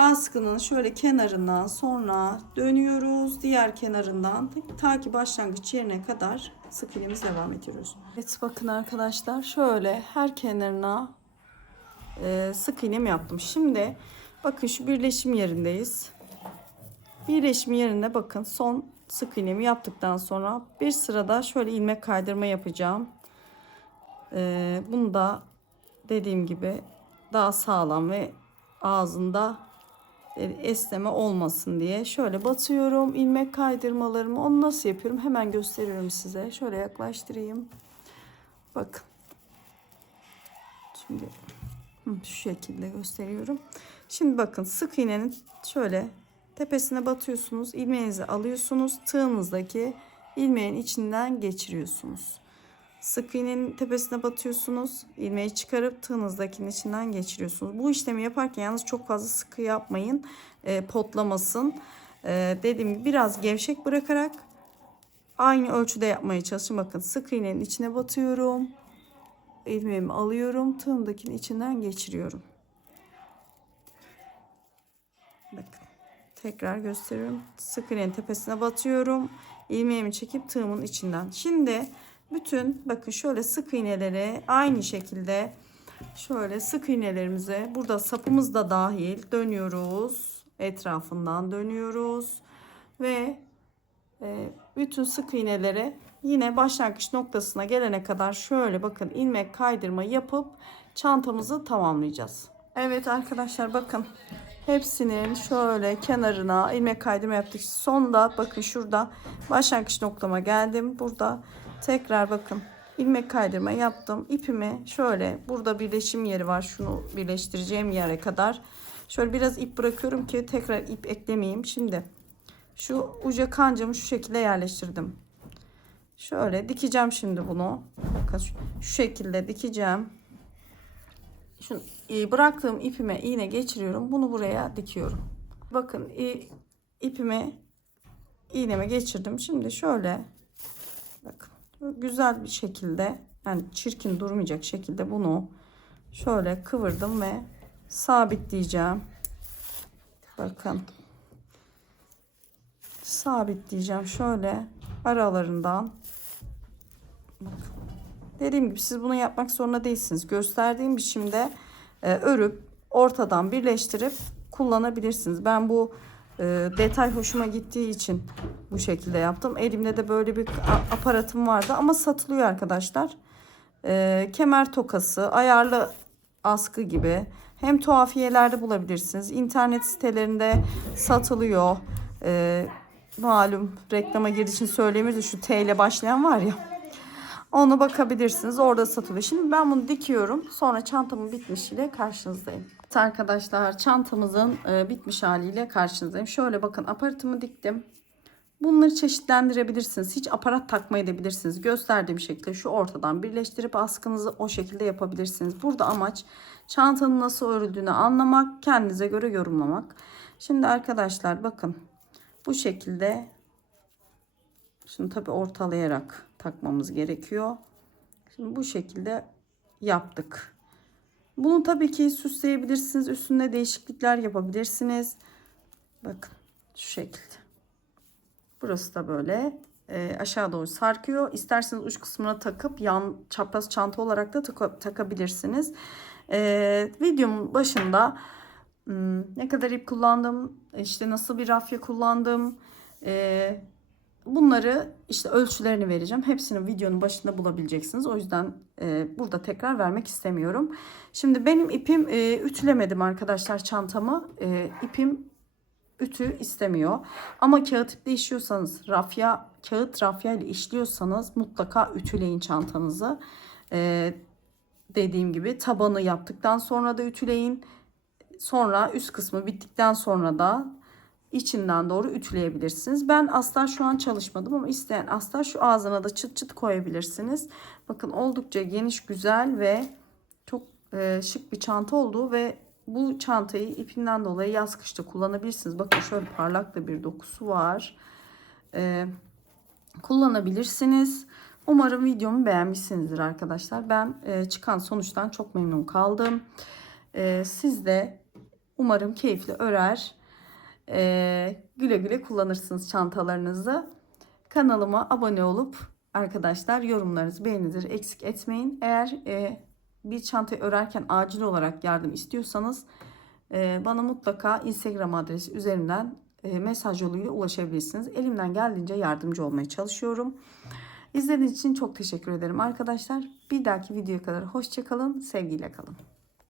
Askının şöyle kenarından sonra dönüyoruz. Diğer kenarından ta ki başlangıç yerine kadar sık iğnemiz devam ediyoruz. Evet bakın arkadaşlar şöyle her kenarına sık iğnem yaptım. Şimdi bakın şu birleşim yerindeyiz. Birleşim yerinde bakın son sık iğnemi yaptıktan sonra bir sırada şöyle ilmek kaydırma yapacağım. Bunu da dediğim gibi daha sağlam ve ağzında esneme olmasın diye şöyle batıyorum ilmek kaydırmalarımı. Onu nasıl yapıyorum hemen gösteriyorum size. Şöyle yaklaştırayım. Bakın. Şimdi şu şekilde gösteriyorum. Şimdi bakın sık iğnenin şöyle tepesine batıyorsunuz. İlmeğinizi alıyorsunuz. Tığınızdaki ilmeğin içinden geçiriyorsunuz. Sık iğnenin tepesine batıyorsunuz. İlmeği çıkarıp tığınızdakinin içinden geçiriyorsunuz. Bu işlemi yaparken yalnız çok fazla sıkı yapmayın. Potlamasın. Dediğim gibi biraz gevşek bırakarak aynı ölçüde yapmaya çalışın. Bakın sık iğnenin içine batıyorum. İlmeğimi alıyorum. Tığımdakinin içinden geçiriyorum. Bakın. Tekrar gösteriyorum. Sık iğnenin tepesine batıyorum. İlmeğimi çekip tığımın içinden. Şimdi bütün bakın şöyle sık iğneleri aynı şekilde şöyle sık iğnelerimize burada sapımız da dahil dönüyoruz. Etrafından dönüyoruz. Ve bütün sık iğneleri yine başlangıç noktasına gelene kadar şöyle bakın ilmek kaydırma yapıp çantamızı tamamlayacağız. Evet arkadaşlar bakın hepsinin şöyle kenarına ilmek kaydırma yaptık. Sonda bakın şurada başlangıç noktama geldim. Burada tekrar bakın ilmek kaydırma yaptım. İpimi şöyle burada birleşim yeri var. Şunu birleştireceğim yere kadar şöyle biraz ip bırakıyorum ki tekrar ip eklemeyeyim. Şimdi şu uca kancamı şu şekilde yerleştirdim. Şöyle dikeceğim şimdi bunu. Bakın şu şekilde dikeceğim. Şu bıraktığım ipime iğne geçiriyorum. Bunu buraya dikiyorum. Bakın ipimi iğneme geçirdim. Şimdi şöyle bakın güzel bir şekilde yani çirkin durmayacak şekilde bunu şöyle kıvırdım ve sabitleyeceğim. Bakın. Sabitleyeceğim şöyle aralarından. Bakın. Dediğim gibi siz bunu yapmak zorunda değilsiniz. Gösterdiğim biçimde örüp ortadan birleştirip kullanabilirsiniz. Ben bu detay hoşuma gittiği için bu şekilde yaptım. Elimde de böyle bir aparatım vardı ama satılıyor arkadaşlar. Kemer tokası, ayarlı askı gibi. Hem tuhafiyelerde bulabilirsiniz. İnternet sitelerinde satılıyor. Malum reklama girdiği için söyleyemiyoruz. Şu T ile başlayan var ya. Ona bakabilirsiniz. Orada satılıyor. Şimdi ben bunu dikiyorum. Sonra çantamın bitmişiyle karşınızdayım. Evet arkadaşlar çantamızın bitmiş haliyle karşınızdayım. Şöyle bakın aparatımı diktim. Bunları çeşitlendirebilirsiniz. Hiç aparat takmayabilirsiniz. Gösterdiğim şekilde şu ortadan birleştirip askınızı o şekilde yapabilirsiniz. Burada amaç çantanın nasıl örüldüğünü anlamak, kendinize göre yorumlamak. Şimdi arkadaşlar bakın bu şekilde şunu tabi ortalayarak takmamız gerekiyor. Şimdi bu şekilde yaptık. Bunu tabii ki süsleyebilirsiniz. Üstünde değişiklikler yapabilirsiniz. Bakın şu şekilde. Burası da böyle aşağı doğru sarkıyor. İsterseniz uç kısmına takıp yan çapraz çanta olarak da takabilirsiniz. Videomun başında ne kadar ip kullandım, işte nasıl bir rafya kullandım, bunları işte ölçülerini vereceğim. Hepsini videonun başında bulabileceksiniz. O yüzden burada tekrar vermek istemiyorum. Şimdi benim ipim ütülemedim arkadaşlar çantamı. İpim ütü istemiyor. Ama kağıt iple işliyorsanız, kağıt rafya ile işliyorsanız mutlaka ütüleyin çantanızı. Dediğim gibi tabanı yaptıktan sonra da ütüleyin. Sonra üst kısmı bittikten sonra da içinden doğru ütüleyebilirsiniz. Ben astar şu an çalışmadım ama isteyen astar şu ağzına da çıt çıt koyabilirsiniz. Bakın oldukça geniş, güzel ve çok şık bir çanta oldu ve bu çantayı ipinden dolayı yaz kışta kullanabilirsiniz. Bakın şöyle parlak da bir dokusu var. Kullanabilirsiniz. Umarım videomu beğenmişsinizdir arkadaşlar. Ben çıkan sonuçtan çok memnun kaldım. Siz de Umarım keyifli örer. Güle güle kullanırsınız çantalarınızı. Kanalıma abone olup arkadaşlar yorumlarınızı, beğeninizi eksik etmeyin. Eğer bir çantayı örerken acil olarak yardım istiyorsanız bana mutlaka Instagram adresi üzerinden mesaj yoluyla ulaşabilirsiniz. Elimden geldiğince yardımcı olmaya çalışıyorum. İzlediğiniz için çok teşekkür ederim arkadaşlar. Bir dahaki videoya kadar hoşça kalın, sevgiyle kalın.